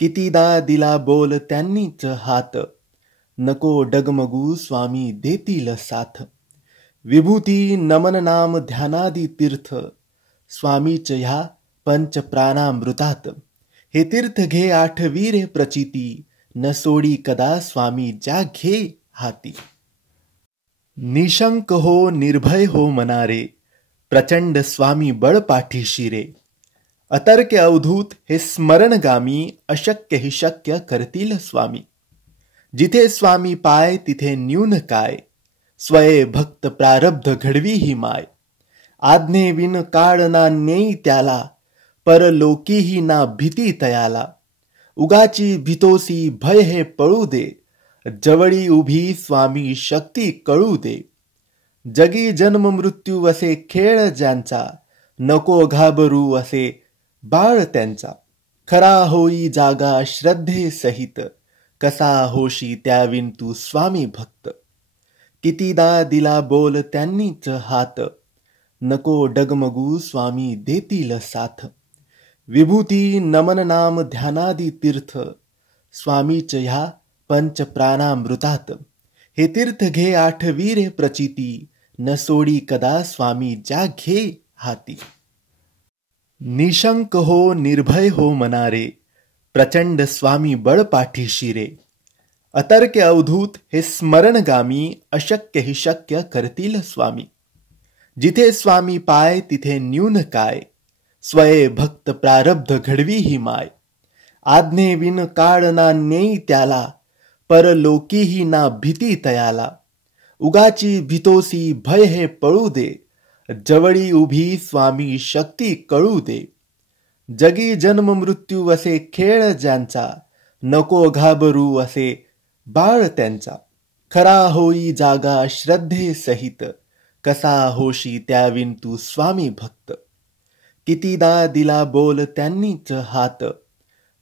कितीदा दिला बोल त्यांनीच हात, नको डगमगू स्वामी देतील साथ. विभूती नमन नाम ध्यानादी तीर्थ, स्वामीच ह्या पंच प्राणामृतात. हे तीर्थ घे आठवी रे प्रचिती, न सोडी कदा स्वामी ज्या घे हाती. निशंक हो निर्भय हो मनारे, प्रचंड स्वामी बळ पाठीशी रे. अतर्क्य अवधूत हे स्मरणगामी, अशक्य ही शक्य करतील स्वामी. जिथे स्वामी पाय तिथे न्यून काय, स्वये भक्त प्रारब्ध घडवी ही माय. आज्ञेविन काळ ना नेई त्याला, परलोकीही ना भीती तयाला. उगाची भीतोसी भय हे पळू दे, जवळी उभी स्वामी शक्ती कळू दे. जगी जन्म मृत्यू असे खेळ ज्यांचा, नको घाबरू असे बाळ त्यांचा. खरा होई जागा श्रद्धे सहित, कसा होशी त्याविन तू स्वामी भक्त. कितीदा दिला बोल त्यांनीच हात, नको डगमगू स्वामी देतील साथ. विभूती नमन नाम ध्यानादी तीर्थ, स्वामीच ह्या पंच प्राणामृतात, हे तीर्थ घे आठवीरे प्रचिती, न सोडी कदा स्वामी ज्या घे हाती. निशंक हो निर्भय हो मनारे, प्रचंड स्वामी बळ पाठीशी रे. अतर्क्य अवधूत हे स्मरणगामी, अशक्य हि शक्य करतील स्वामी. जिथे स्वामी पाय तिथे न्यून काय, स्वये भक्त प्रारब्ध घडवी ही माय. आज्ञेविन काळ ना नेई त्याला, परलोकीही ना भीती तयाला. उगाची भीतोसी भय हे पळू दे, जवळी उभी स्वामी शक्ती कळू दे. जगी जन्म मृत्यू असे खेळ ज्यांचा, नको घाबरू असे बाळ त्यांचा. खरा होई जागा श्रद्धे सहित, कसा होशी त्याविन तू स्वामी भक्त. कितीदा दिला बोल त्यांनीच हात,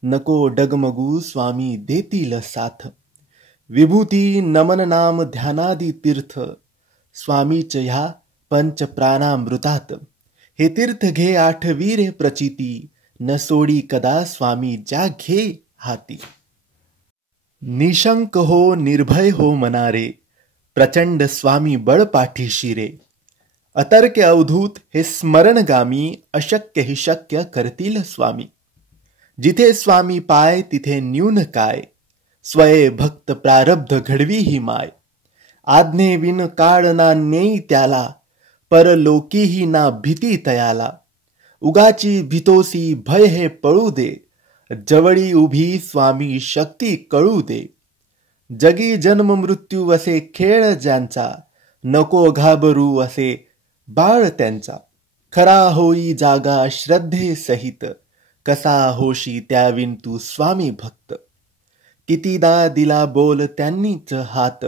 नको डगमगू स्वामी देतील साथ. विभूती नमन नाम ध्यानादी तीर्थ, स्वामीच ह्या पंच प्राणामृतात. हे तीर्थ घे आठवीरे प्रचिती, न सोडी कदा स्वामी ज्या घे हाती. निशंक हो निर्भय हो मनारे, प्रचंड स्वामी बळ पाठीशी रे. अतर्क्य अवधूत हे स्मरणगामी, अशक्य हि शक्य करतील स्वामी. जिथे स्वामी पाय तिथे न्यून काय, स्वये भक्त प्रारब्ध घडवी ही माय. आज्ञेविन काळ ना नेई त्याला, परलोकीही ना भीती तयाला. उगाची भीतोसी भय हे पळू दे, जवळी उभी स्वामी शक्ती कळू दे. जगी जन्म मृत्यू असे खेळ ज्यांचा, नको घाबरू असे बाळ त्यांचा. खरा होई जागा श्रद्धे सहित, कसा होशी त्याविन तू स्वामी भक्त. कितीदा दिला बोल त्यांनीच हात,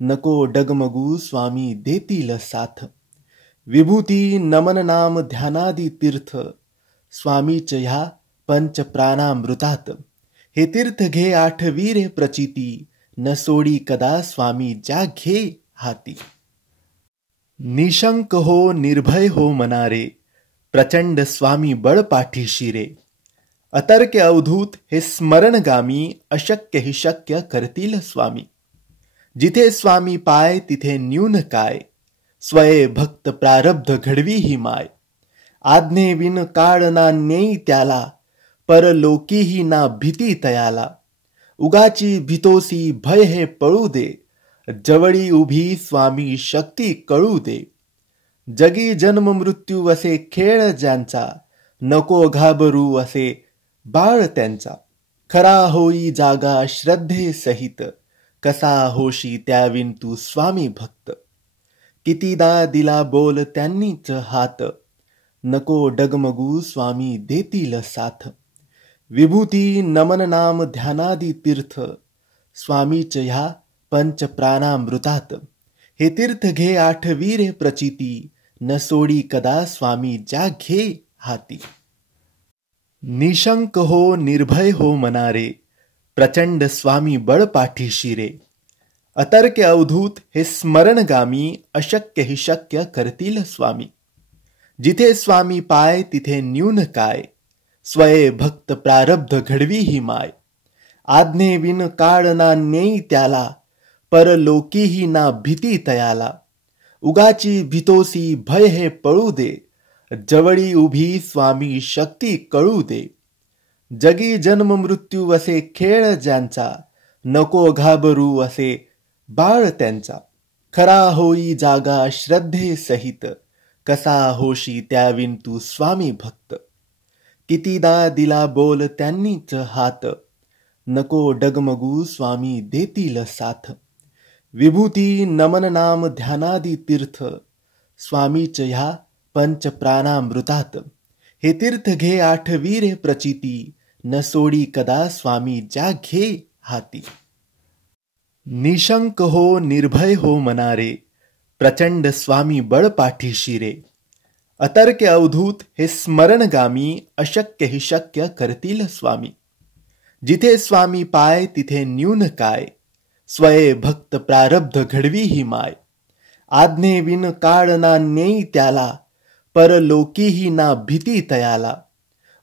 नको डगमगू स्वामी देतील साथ. विभूती नमन नाम ध्यानादी तीर्थ, स्वामीच ह्या पंच प्राणामृतात. हे तीर्थ घे आठवीरे प्रचिती, न सोडी कदा स्वामी ज्या घे हाती. निशंक हो निर्भय हो मनारे, प्रचंड स्वामी बळ पाठीशी रे. अतर्क्य अवधूत हे स्मरणगामी, अशक्य हि शक्य करतील स्वामी. जिथे स्वामी पाय तिथे न्यून काय, स्वये भक्त प्रारब्ध घडवी ही माय. आज्ञेविन काळ ना नेई त्याला, परलोकीही ना भीती तयाला. उगाची भीतोसी भय हे पळू दे, जवळी उभी स्वामी शक्ती कळू दे. जगी जन्म मृत्यू असे खेळ ज्यांचा, नको घाबरू असे बाळ त्यांचा. खरा होई जागा श्रद्धे सहित, कसा होशी त्याविन तू स्वामी भक्त. कितीदा दिला बोल त्यांनीच हात, नको डगमगू स्वामी देतील साथ. विभूती नमन नाम ध्यानादी तीर्थ, स्वामीच ह्या पंच प्राणामृतात. हे तीर्थ घे आठवीरे प्रचिती, न सोडी कदा स्वामी ज्या घे हाती. निशंक हो निर्भय हो मनारे, प्रचंड स्वामी बळ पाठीशी रे. अतर्क्य अवधूत हे स्मरणगामी, अशक्य हि शक्य करतील स्वामी. जिथे स्वामी पाय तिथे न्यून काय, स्वये भक्त प्रारब्ध घडवी ही माय. आज्ञेविन काळ ना नेई त्याला, परलोकीही ना भीती तयाला. उगाची भीतोसी भय हे पळू दे, जवळी उभी स्वामी शक्ती कळू दे. जगी जन्म मृत्यू असे खेळ ज्यांचा, नको घाबरू असे बाळ त्यांचा. खरा होई जागा श्रद्धे सहित, कसा होशी त्याविन तू स्वामी भक्त. कितीदा दिला बोल त्यांनीच हात, नको डगमगू स्वामी देतील साथ. विभूती नमन नाम ध्यानादी तीर्थ, स्वामीच ह्या पंच प्राणामृतात. हे तीर्थ घे आठवीरे प्रचिती, न सोडी कदा स्वामी ज्या घे हाती. निशंक हो निर्भय हो मनारे, प्रचंड स्वामी बळ पाठीशी रे. अतर्क्य अवधूत हे स्मरणगामी, अशक्य हि शक्य करतील स्वामी. जिथे स्वामी पाय तिथे न्यून काय, स्वये भक्त प्रारब्ध घडवी ही माय. आज्ञेविन काळ ना नेई त्याला, परलोकीही ना भीती तयाला.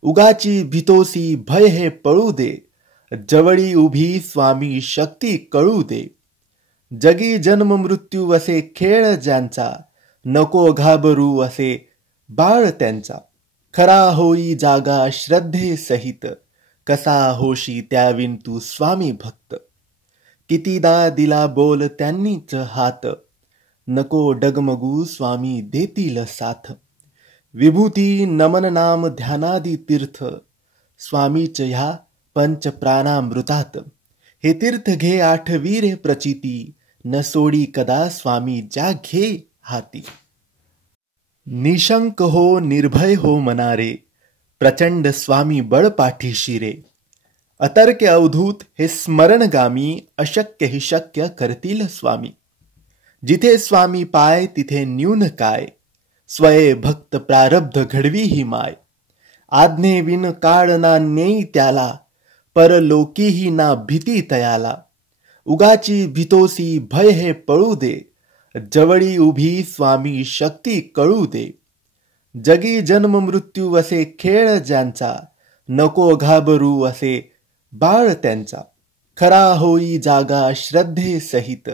उगाची भीतोसी भय हे पळू दे, जवळी उभी स्वामी शक्ती कळू दे. जगी जन्म मृत्यू असे खेळ ज्यांचा, नको घाबरू असे बाळ त्यांचा. खरा होई जागा श्रद्धे सहित, कसा होशी त्याविन तू स्वामी भक्त. कितीदा दिला बोल त्यांनीच हात, नको डगमगू स्वामी देतील साथ. विभूती नमन नाम ध्यानादी तीर्थ, स्वामीच ह्या पंच प्राणामृतात. हे तीर्थ घे आठवी रे प्रचिती, न सोडी कदा स्वामी ज्या घे हाती. निशंक हो निर्भय हो मनारे, प्रचंड स्वामी बळ पाठीशी रे. अतर्क्य अवधूत हे स्मरणगामी, अशक्य ही शक्य करतील स्वामी. जिथे स्वामी पाय तिथे न्यून काय, स्वये भक्त प्रारब्ध घडवी ही माय. आज्ञेविन काळ ना नेई त्याला, परलोकीही ना भीती तयाला. उगाची भीतोसी भय हे पळू दे, जवळी उभी स्वामी शक्ती कळू दे. जगी जन्म मृत्यू असे खेळ ज्यांचा, नको घाबरू असे बाळ त्यांचा. खरा होई जागा श्रद्धे सहित,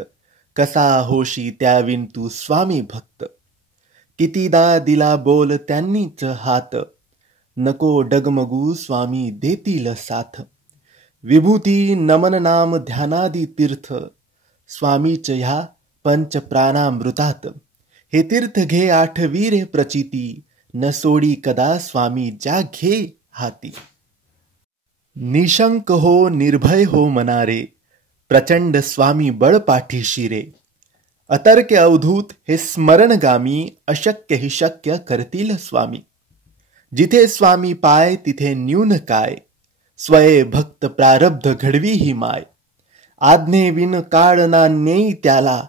कसा होशी त्याविन तू स्वामी भक्त. कितीदा दिला बोल त्यांनीच हात, नको डगमगू स्वामी देतील साथ. विभूती नमन नाम ध्यानादी तीर्थ, स्वामीच ह्या पंच प्राणामृतात. हे तीर्थ घे आठवी रे प्रचिती, न सोडी कदा स्वामी ज्या घे हाती. निशंक हो निर्भय हो मनारे, प्रचंड स्वामी बळ पाठीशी रे. अतर्क्य अवधूत हे स्मरणगामी, अशक्य ही शक्य करतील स्वामी. जिथे स्वामी पाय तिथे न्यून काय, स्वये भक्त प्रारब्ध घडवी ही माय. आज्ञेविन काळ ना नेई त्याला,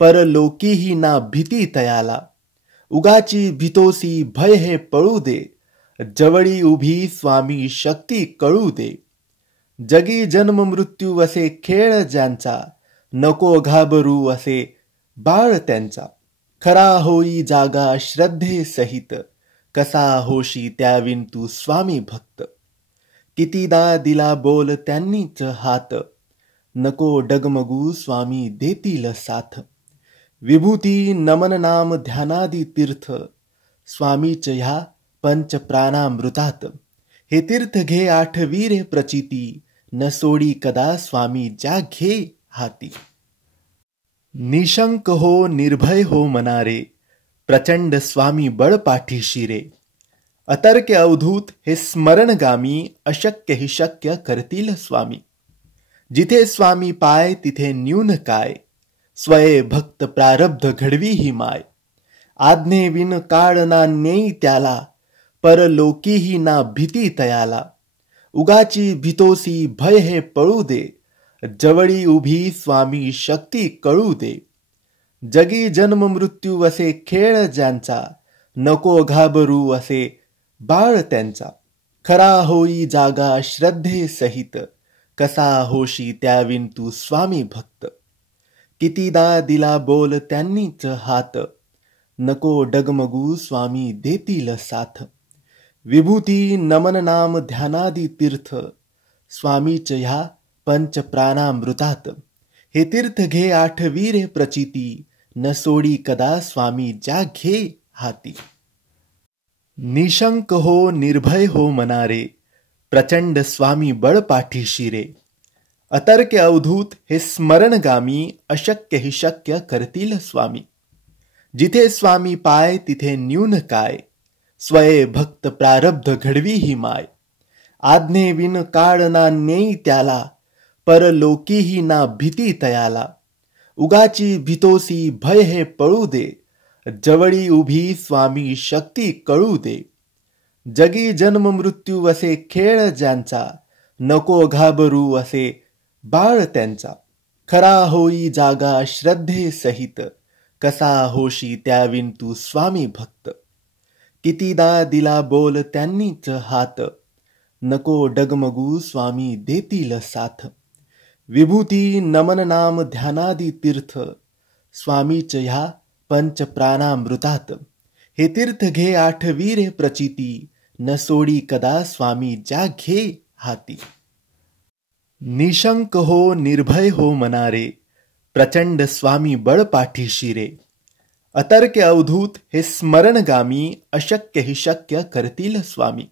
परलोकीही ना भीती तयाला. उगाची भीतोसी भय हे पळू दे, जवळी उभी स्वामी शक्ती कळू दे. जगी जन्म मृत्यू असे खेळ ज्यांचा, नको घाबरू असे बाळ त्यांचा. खरा होई जागा श्रद्धे सहित, कसा होशी त्याविन तू स्वामी भक्त. कितीदा दिला बोल त्यांनीच हात, नको डगमगू स्वामी देतील साथ. विभूती नमन नाम ध्यानादी तीर्थ, स्वामीच ह्या पंच प्राणामृतात. हे तीर्थ घे आठवी रे प्रचिती, न सोडी कदा स्वामी ज्या घे हाती. निशंक हो निर्भय हो मनारे, प्रचंड स्वामी बळ पाठीशी रे. अतर्क्य अवधूत हे स्मरणगामी, अशक्य ही शक्य करतील स्वामी. जिथे स्वामी पाय तिथे न्यून काय, स्वये भक्त प्रारब्ध घडवी ही माय. आज्ञेविन काळ ना नेई त्याला, परलोकीही ना भीती तयाला. उगाची भीतोसी भय हे पळू दे, जवळी उभी स्वामी शक्ती कळू दे. जगी जन्म मृत्यू असे खेळ ज्यांचा, नको घाबरू असे बाळ त्यांचा. खरा होई जागा श्रद्धे सहित, कसा होशी त्याविन तू स्वामी भक्त. कितीदा दिला बोल त्यांनीच हात, नको डगमगू स्वामी देतील साथ. विभूती नमन नाम ध्यानादी तीर्थ, स्वामीच ह्या पंच प्राणामृतात. हे तीर्थ घे आठवी रे प्रचिती, न सोडी कदा स्वामी ज्या घे हाती. निशंक हो निर्भय हो मनारे, प्रचंड स्वामी बळ पाठीशी रे. अतर्क्य अवधूत हे स्मरणगामी, अशक्य ही शक्य करतील स्वामी. जिथे स्वामी पाय तिथे न्यून काय, स्वये भक्त प्रारब्ध घडवी ही माय. आज्ञेविन काळ ना नेई त्याला, परलोकीही ना भीती तयाला. उगाची भीतोसी भय हे पळू दे, जवळी उभी स्वामी शक्ती कळू दे. जगी जन्म मृत्यू असे खेळ ज्यांचा, नको घाबरू असे बाळ त्यांचा. खरा होई जागा श्रद्धे सहित, कसा होशी त्याविन तू स्वामी भक्त. कितीदा दिला बोल त्यांनीच हात, नको डगमगू स्वामी देतील साथ. विभूती नमन नाम ध्यानादी तीर्थ, स्वामीच ह्या पंच प्राणामृतात. हे तीर्थ घे आठवी रे प्रचिती, न सोडी कदा स्वामी ज्या घे हाती. निशंक हो निर्भय हो मनारे, प्रचंड स्वामी बळ पाठीशी रे. अतर्क्य अवधूत हे स्मरणगामी, अशक्य हि शक्य करतील स्वामी.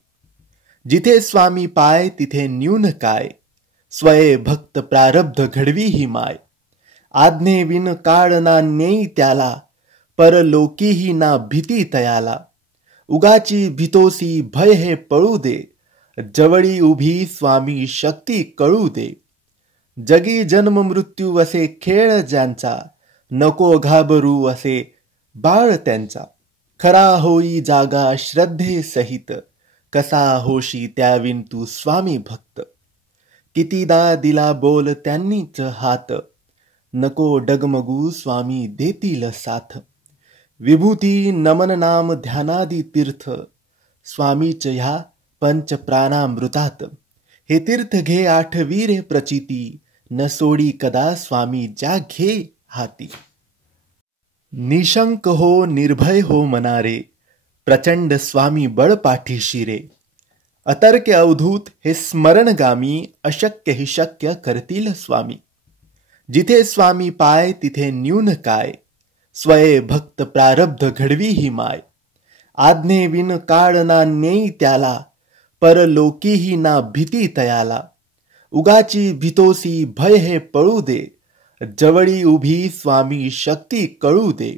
जिथे स्वामी पाय तिथे न्यून काय, स्वये भक्त प्रारब्ध घडवी ही माय. आज्ञेविन काळ ना नेई त्याला, परलोकीही ना भीती तयाला. उगाची भीतोसी भय हे पळू दे, जवळी उभी स्वामी शक्ती कळू दे. जगी जन्म मृत्यू असे खेळ ज्यांचा, नको घाबरू असे बाळ त्यांचा. खरा होई जागा श्रद्धे सहित, कसा होशी त्याविन तू स्वामी भक्त. कितीदा दिला बोल त्यांनीच हात, नको डगमगू स्वामी देतील साथ. विभूती नमन नाम ध्यानादी तीर्थ, स्वामीच ह्या पंच प्राणामृतात. हे तीर्थ घे आठवी रे प्रचिती, न सोडी कदा स्वामी ज्या घे हाती. निशंक हो निर्भय हो मनारे, प्रचंड स्वामी बळ पाठीशी रे. अतर्क्य अवधूत हे स्मरणगामी, अशक्य हि शक्य करतील स्वामी. जिथे स्वामी पाय तिथे न्यून काय, स्वये भक्त प्रारब्ध घडवी ही माय. आज्ञेविन काळ ना नेई त्याला, परलोकीही ना भीती तयाला. उगाची भीतोसी भय हे पळू दे, जवळी उभी स्वामी शक्ती कळू दे.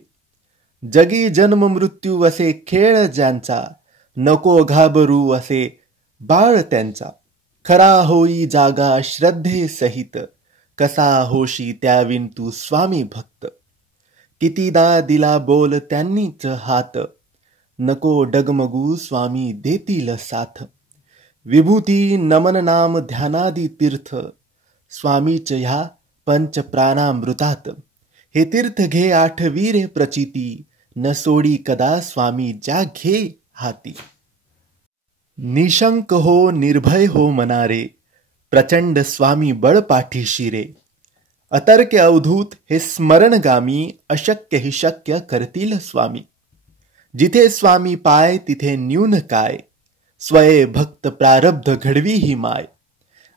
जगी जन्म मृत्यू असे खेळ ज्यांचा, नको घाबरू असे बाळ त्यांचा. खरा होई जागा श्रद्धे सहित, कसा होशी त्याविन तू स्वामी भक्त. कितीदा दिला बोल त्यांनीच हात, नको डगमगू स्वामी देतील साथ. विभूती नमन नाम ध्यानादी तीर्थ, स्वामीच ह्या पंच प्राणामृतात. हे तीर्थ घे आठवी रे प्रचिती, न सोडी कदा स्वामी ज्या घे हाती. निशंक हो निर्भय हो मनारे, प्रचंड स्वामी बळ पाठीशी रे. अतर्क्य अवधूत हे स्मरणगामी, अशक्य हि शक्य करतील स्वामी. जिथे स्वामी पाय तिथे न्यून काय, स्वये भक्त प्रारब्ध घडवी ही माय.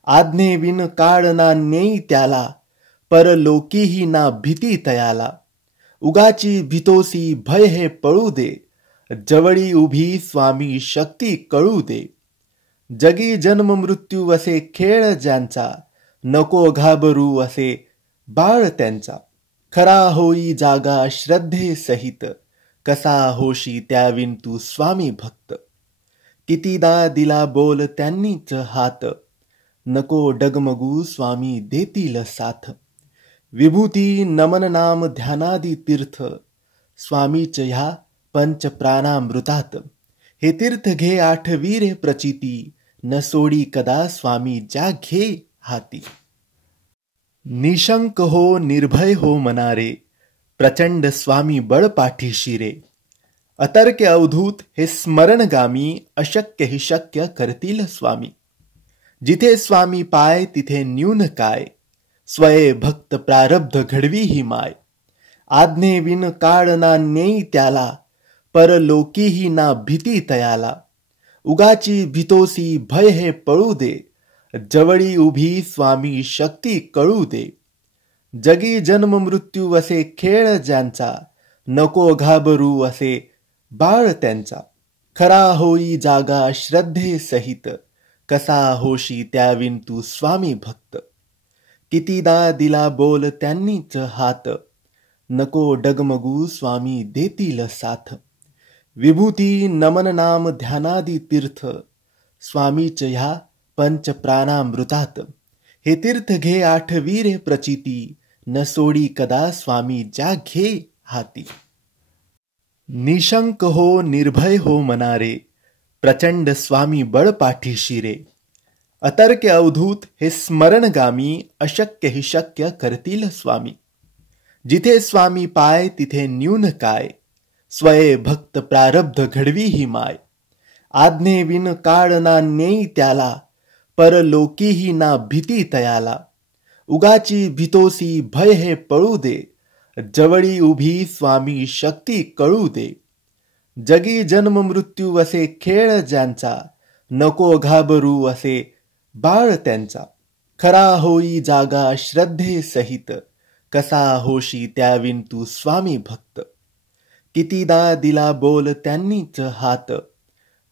आज्ञेविन काळ ना नेई त्याला, परलोकीही ना भीती तयाला. उगाची भीतोसी भय हे पळू दे, जवळी उभी स्वामी शक्ती कळू दे. जगी जन्म मृत्यू असे खेळ ज्यांचा, नको घाबरू असे बाळ त्यांचा. खरा होई जागा श्रद्धे सहित, कसा होशी त्याविन तू स्वामी भक्त. कितीदा दिला बोल त्यांनीच हात, नको डगमगू स्वामी देतील साथ. विभूती नमन नाम ध्यानादी तीर्थ, स्वामीच ह्या पंच प्राणामृतात. हे तीर्थ घे आठवी रे प्रचिती, न सोडी कदा स्वामी ज्या घे हाती. निशंक हो निर्भय हो मनारे, प्रचंड स्वामी बळ पाठीशी रे. अतर्क्य अवधूत हे स्मरणगामी, अशक्य हि शक्य करतील स्वामी. जिथे स्वामी पाय तिथे न्यून काय, स्वये भक्त प्रारब्ध घडवी ही माय. आज्ञेविन काळ ना नेई त्याला, परलोकीही ना भीती तयाला. उगाची भीतोसी भय हे पळू दे, जवळी उभी स्वामी शक्ती कळू दे. जगी जन्म मृत्यू असे खेळ ज्यांचा, नको घाबरू असे बाळ त्यांचा. खरा होई जागा श्रद्धे सहित, कसा होशी त्याविन तू स्वामी भक्त. कितीदा दिला बोल त्यांनीच हात, नको डगमगू स्वामी देतील साथ. विभूती नमन नाम ध्यानादी तीर्थ, स्वामीच ह्या पंच प्राणामृतात. हे तीर्थ घे आठवी रे प्रचिती, न सोडी कदा स्वामी ज्या घे हाती. निशंक हो निर्भय हो मनारे, प्रचंड स्वामी बळ पाठीशी रे. अतर्क्य अवधूत हे स्मरणगामी, अशक्य हि शक्य करतील स्वामी. जिथे स्वामी पाय तिथे न्यून काय, स्वये भक्त प्रारब्ध घडवी ही माय. आज्ञेविन काळ ना नेई त्याला, परलोकीही ना भीती तयाला. उगाची भीतोसी भय हे पळू दे, जवळी उभी स्वामी शक्ती कळू दे. जगी जन्म मृत्यू असे खेळ ज्यांचा, नको घाबरू असे बाळ त्यांचा. खरा होई जागा श्रद्धे सहित, कसा होशी त्याविन तू स्वामी भक्त. कितीदा दिला बोल त्यांनीच हात,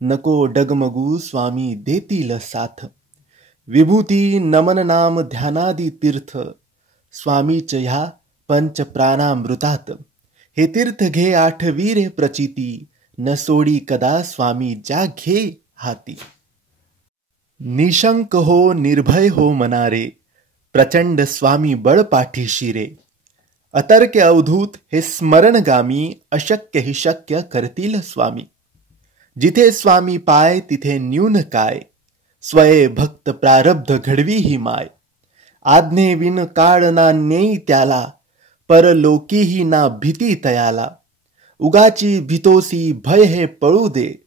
नको डगमगू स्वामी देतील साथ. विभूती नमन नाम ध्यानादी तीर्थ, स्वामीच ह्या पंच प्राणामृतात. हे तीर्थ घे आठवी रे प्रचिती, न सोडी कदा स्वामी ज्या घे हाती. निशंक हो निर्भय हो मनारे, प्रचंड स्वामी बळ पाठीशी रे. अतर्क्य अवधूत हे स्मरणगामी, अशक्य हि शक्य करतील स्वामी. जिथे स्वामी पाय तिथे न्यून काय, स्वये भक्त प्रारब्ध घडवी ही माय. आज्ञेविन काळ ना नेई त्याला, परलोकीही ना भीती तयाला. उगाची भीतोसी भय हे पळू दे,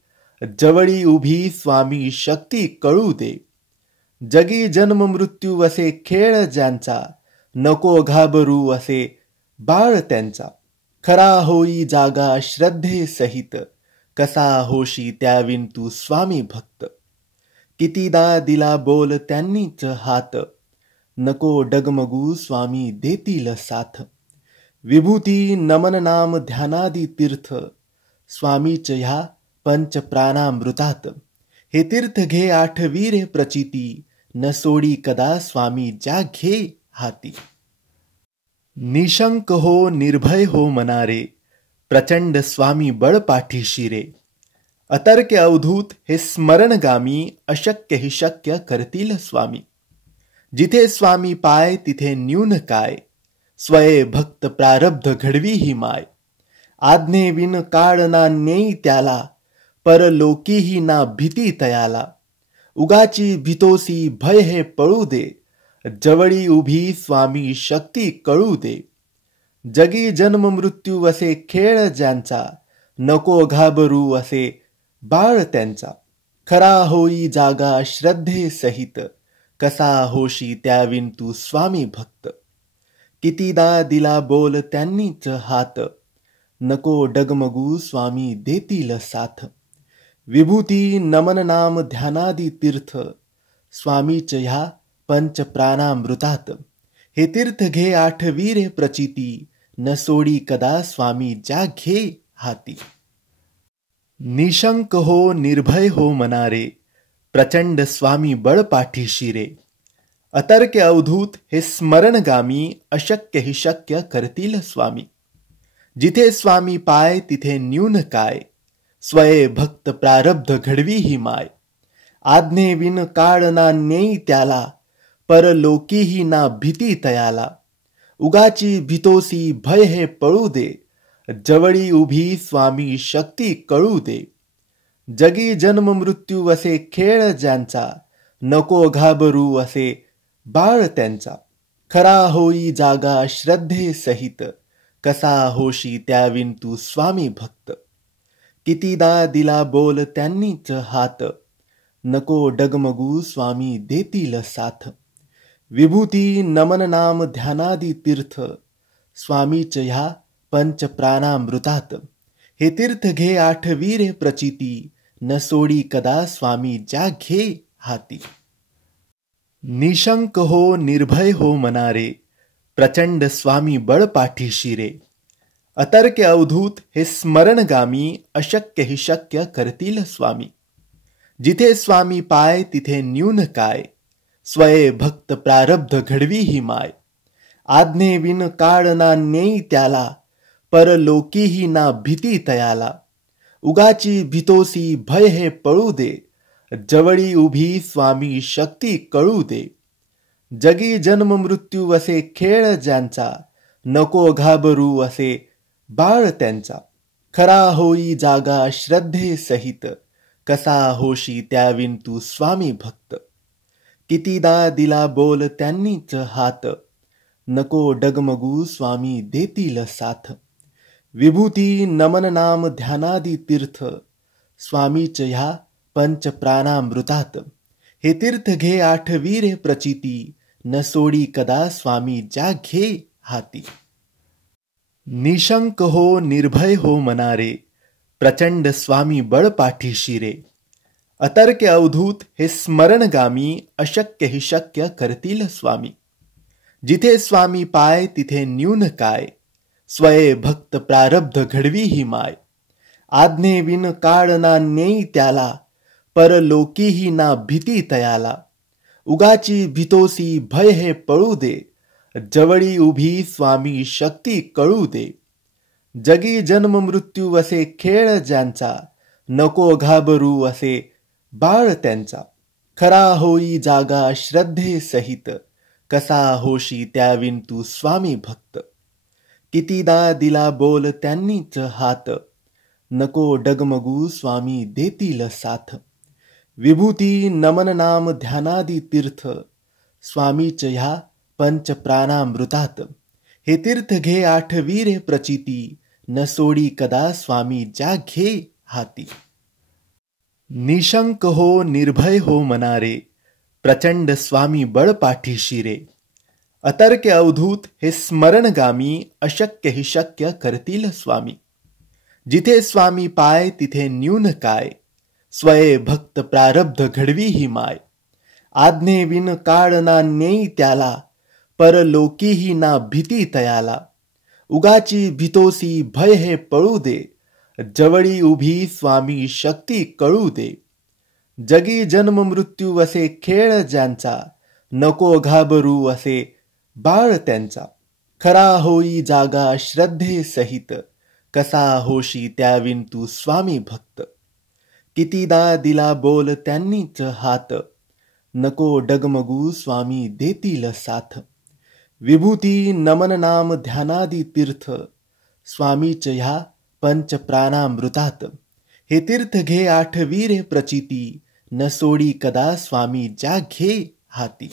जवळी उभी स्वामी शक्ती कळू दे. जगी जन्म मृत्यू असे खेळ ज्यांचा, नको घाबरू असे बाळ त्यांचा. खरा होई जागा श्रद्धे सहित, कसा होशी त्याविन तू स्वामी भक्त. कितीदा दिला बोल त्यांनीच हात, नको डगमगू स्वामी देतील साथ. विभूती नमन नाम ध्यानादी तीर्थ, स्वामीच ह्या पंच प्राणामृतात. हे तीर्थ घे आठवी रे प्रचिती, न सोडी कदा स्वामी ज्या घे हाती. निशंक हो निर्भय हो मनारे, प्रचंड स्वामी बळ पाठीशी रे. अतर्क्य अवधूत हे स्मरणगामी, अशक्य हि शक्य करतील स्वामी. जिथे स्वामी पाय तिथे न्यून काय, स्वये भक्त प्रारब्ध घडवी ही माय. आज्ञेविन काळ ना नेई त्याला, परलोकीही ना भीती तयाला. उगाची भीतोसी भय हे पळू दे, जवळी उभी स्वामी शक्ती कळू दे. जगी जन्म मृत्यू असे खेळ ज्यांचा, नको घाबरू असे बाळ त्यांचा. खरा होई जागा श्रद्धे सहित, कसा होशी त्याविन तू स्वामी भक्त. कितीदा दिला बोल त्यांनीच हात, नको डगमगू स्वामी देतील साथ. विभूती नमन नाम ध्यानादी तीर्थ, स्वामीच ह्या पंच प्राणामृतात. हे तीर्थ घे आठवी रे प्रचिती, न सोडी कदा स्वामी ज्या घे हाती. निशंक हो निर्भय हो मनारे, प्रचंड स्वामी बळ पाठीशी रे. अतर्क्य अवधूत हे स्मरणगामी, अशक्य हि शक्य करतील स्वामी. जिथे स्वामी पाय तिथे न्यून काय, स्वये भक्त प्रारब्ध घडवी ही माय. आज्ञेविन काळ ना नेई त्याला, परलोकीही ना भीती तयाला. उगाची भीतोसी भय हे पळू दे, जवळी उभी स्वामी शक्ती कळू दे. जगी जन्म मृत्यू असे खेळ ज्यांचा, नको घाबरू असे बाळ त्यांचा. खरा होई जागा श्रद्धे सहित, कसा होशी त्याविन तू स्वामी भक्त. कितीदा दिला बोल त्यांनीच हात, नको डगमगू स्वामी देतील साथ. विभूती नमन नाम ध्यानादी तीर्थ, स्वामीच ह्या पंच प्राणामृतात. हे तीर्थ घे आठवी रे प्रचिती, न सोडी कदा स्वामी ज्या घे हाती. निशंक हो निर्भय हो मनारे, प्रचंड स्वामी बळ पाठीशी रे. अतर्क्य अवधूत हे स्मरणगामी, अशक्य हि शक्य करतील स्वामी. जिथे स्वामी पाय तिथे न्यून काय, स्वये भक्त प्रारब्ध घडवी ही माय. आज्ञेविन काळ ना नेई त्याला, परलोकीही ना भीती तयाला. उगाची भीतोसी भय हे पळू दे, जवळी उभी स्वामी शक्ती कळू दे. जगी जन्म मृत्यू असे खेळ ज्यांचा, नको घाबरू असे बाळ त्यांचा. खरा होई जागा श्रद्धे सहित, कसा होशी त्याविन तू स्वामी भक्त. कितीदा दिला बोल त्यांनीच हात, नको डगमगू स्वामी देतील साथ. विभूती नमन नाम ध्यानादी तीर्थ, स्वामीच ह्या पंच प्राणामृतात. हे तीर्थ घे आठवी रे प्रचिती, न सोडी कदा स्वामी ज्या घे हाती. निशंक हो निर्भय हो मनारे, प्रचंड स्वामी बळ पाठीशी रे. अतर्क्य अवधूत हे स्मरणगामी अशक्य हि शक्य करतील स्वामी. जिथे स्वामी पाय तिथे न्यून काय, स्वये भक्त प्रारब्ध घडवी ही माय. आज्ञे विन काळ ना नेई त्याला, परलोकीही ना भीती तयाला. उगाची भीतोसी भय हे पळू दे, जवळी उभी स्वामी शक्ती कळू दे. जगी जन्म मृत्यू असे खेळ ज्यांचा, नको घाबरू असे बाळ त्यांचा. खरा होई जागा श्रद्धे सहित, कसा होशी त्याविन तू स्वामी भक्त. कितीदा दिला बोल त्यांनीच हात, नको डगमगू स्वामी देतील साथ. विभूती नमन नाम ध्यानादी तीर्थ, स्वामीच ह्या पंच प्राणामृतात. हे तीर्थ घे आठवी रे प्रचिती, न सोडी कदा स्वामी ज्या घे हाती. निशंक हो निर्भय हो मनारे, प्रचंड स्वामी बळ पाठीशी रे. अतर्क्य अवधूत हे स्मरणगामी अशक्य हि शक्य करतील स्वामी. जिथे स्वामी पाय तिथे न्यून काय, स्वये भक्त प्रारब्ध घडवी ही माय. आज्ञे विन काळ ना नेई त्याला, परलोकीही ना भीती तयाला. उगाची भीतोसी भय हे पळू दे, जवळी उभी स्वामी शक्ती कळू दे. जगी जन्म मृत्यू असे खेळ ज्यांचा, नको घाबरू असे बाळ त्यांचा. खरा होई जागा श्रद्धे सहित, कसा होशी त्याविन तू स्वामी भक्त. कितीदा दिला बोल त्यांनीच हात, नको डगमगू स्वामी देतील साथ. विभूती नमन नाम ध्यानादी तीर्थ, स्वामीच ह्या पंच प्राणामृतात. हे तीर्थ घे आठवी रे प्रचिती, न सोडी कदा स्वामी ज्या घे हाती.